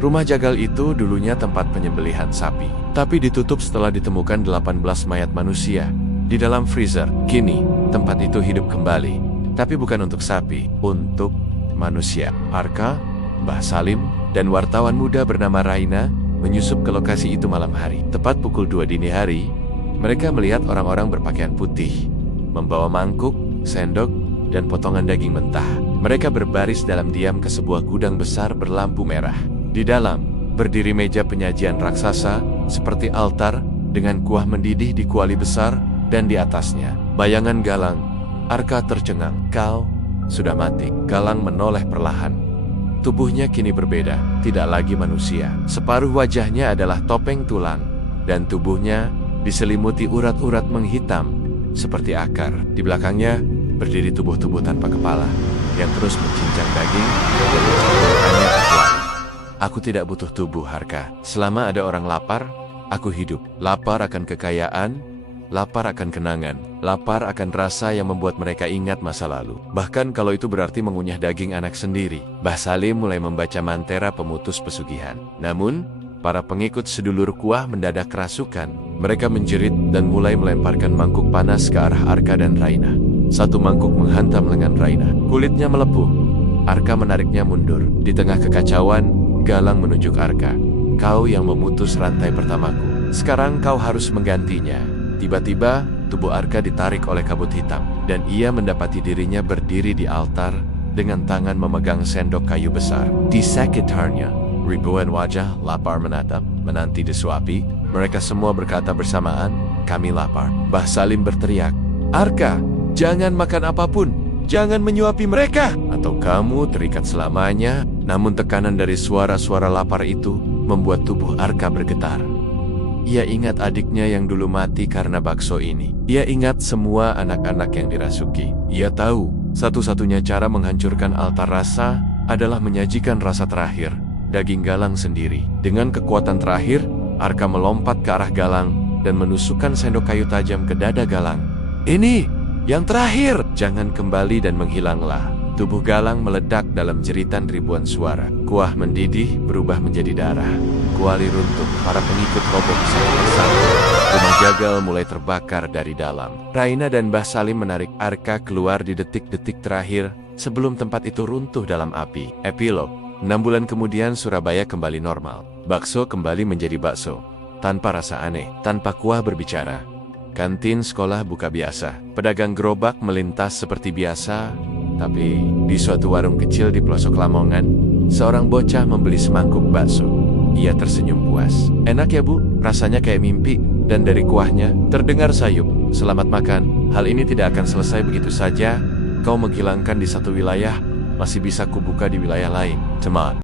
Rumah jagal itu dulunya tempat penyembelihan sapi, tapi ditutup setelah ditemukan 18 mayat manusia di dalam freezer. Kini, tempat itu hidup kembali, tapi bukan untuk sapi, untuk manusia. Arka, Mbah Salim, dan wartawan muda bernama Raina menyusup ke lokasi itu malam hari. Tepat pukul 2 dini hari, mereka melihat orang-orang berpakaian putih, membawa mangkuk, sendok, dan potongan daging mentah. Mereka berbaris dalam diam ke sebuah gudang besar berlampu merah. Di dalam, berdiri meja penyajian raksasa, seperti altar, dengan kuah mendidih di kuali besar, dan di atasnya, bayangan Galang. Arka tercengang. Kau sudah mati. Galang menoleh perlahan. Tubuhnya kini berbeda, tidak lagi manusia. Separuh wajahnya adalah topeng tulang, dan tubuhnya diselimuti urat-urat menghitam seperti akar. Di belakangnya berdiri tubuh-tubuh tanpa kepala yang terus mencincang daging dan mencampurkannya ke kuali. Aku tidak butuh tubuh, Arka. Selama ada orang lapar, aku hidup. Lapar akan kekayaan, lapar akan kenangan, lapar akan rasa yang membuat mereka ingat masa lalu. Bahkan kalau itu berarti mengunyah daging anak sendiri. Mbah Salim mulai membaca mantera pemutus pesugihan. Namun, para pengikut Sedulur Kuah mendadak kerasukan. Mereka menjerit dan mulai melemparkan mangkuk panas ke arah Arka dan Raina. Satu mangkuk menghantam lengan Raina. Kulitnya melepuh. Arka menariknya mundur. Di tengah kekacauan, Galang menunjuk Arka. Kau yang memutus rantai pertamaku. Sekarang kau harus menggantinya. Tiba-tiba, tubuh Arka ditarik oleh kabut hitam. Dan ia mendapati dirinya berdiri di altar dengan tangan memegang sendok kayu besar. Di sekitarnya, ribuan wajah lapar menatap, menanti disuapi. Mereka semua berkata bersamaan, kami lapar. Mbah Salim berteriak, Arka, jangan makan apapun, jangan menyuapi mereka, atau kamu terikat selamanya. Namun tekanan dari suara-suara lapar itu membuat tubuh Arka bergetar. Ia ingat adiknya yang dulu mati karena bakso ini. Ia ingat semua anak-anak yang dirasuki. Ia tahu, satu-satunya cara menghancurkan altar rasa adalah menyajikan rasa terakhir, daging Galang sendiri. Dengan kekuatan terakhir, Arka melompat ke arah Galang dan menusukkan sendok kayu tajam ke dada Galang. "Ini yang terakhir! Jangan kembali dan menghilanglah." Tubuh Galang meledak dalam jeritan ribuan suara. Kuah mendidih berubah menjadi darah. Kuali runtuh, para pengikut roboh satu persatu. Rumah gagal mulai terbakar dari dalam. Raina dan Mbah Salim menarik Arka keluar di detik-detik terakhir sebelum tempat itu runtuh dalam api. Epilog. 6 bulan kemudian Surabaya kembali normal. Bakso kembali menjadi bakso. Tanpa rasa aneh, tanpa kuah berbicara. Kantin sekolah buka biasa. Pedagang gerobak melintas seperti biasa. Tapi di suatu warung kecil di pelosok Lamongan, seorang bocah membeli semangkuk bakso. Ia tersenyum puas. "Enak ya Bu, rasanya kayak mimpi." Dan dari kuahnya terdengar sayup, "Selamat makan, hal ini tidak akan selesai begitu saja. Kau menghilangkan di satu wilayah, masih bisa kubuka di wilayah lain. Cemat."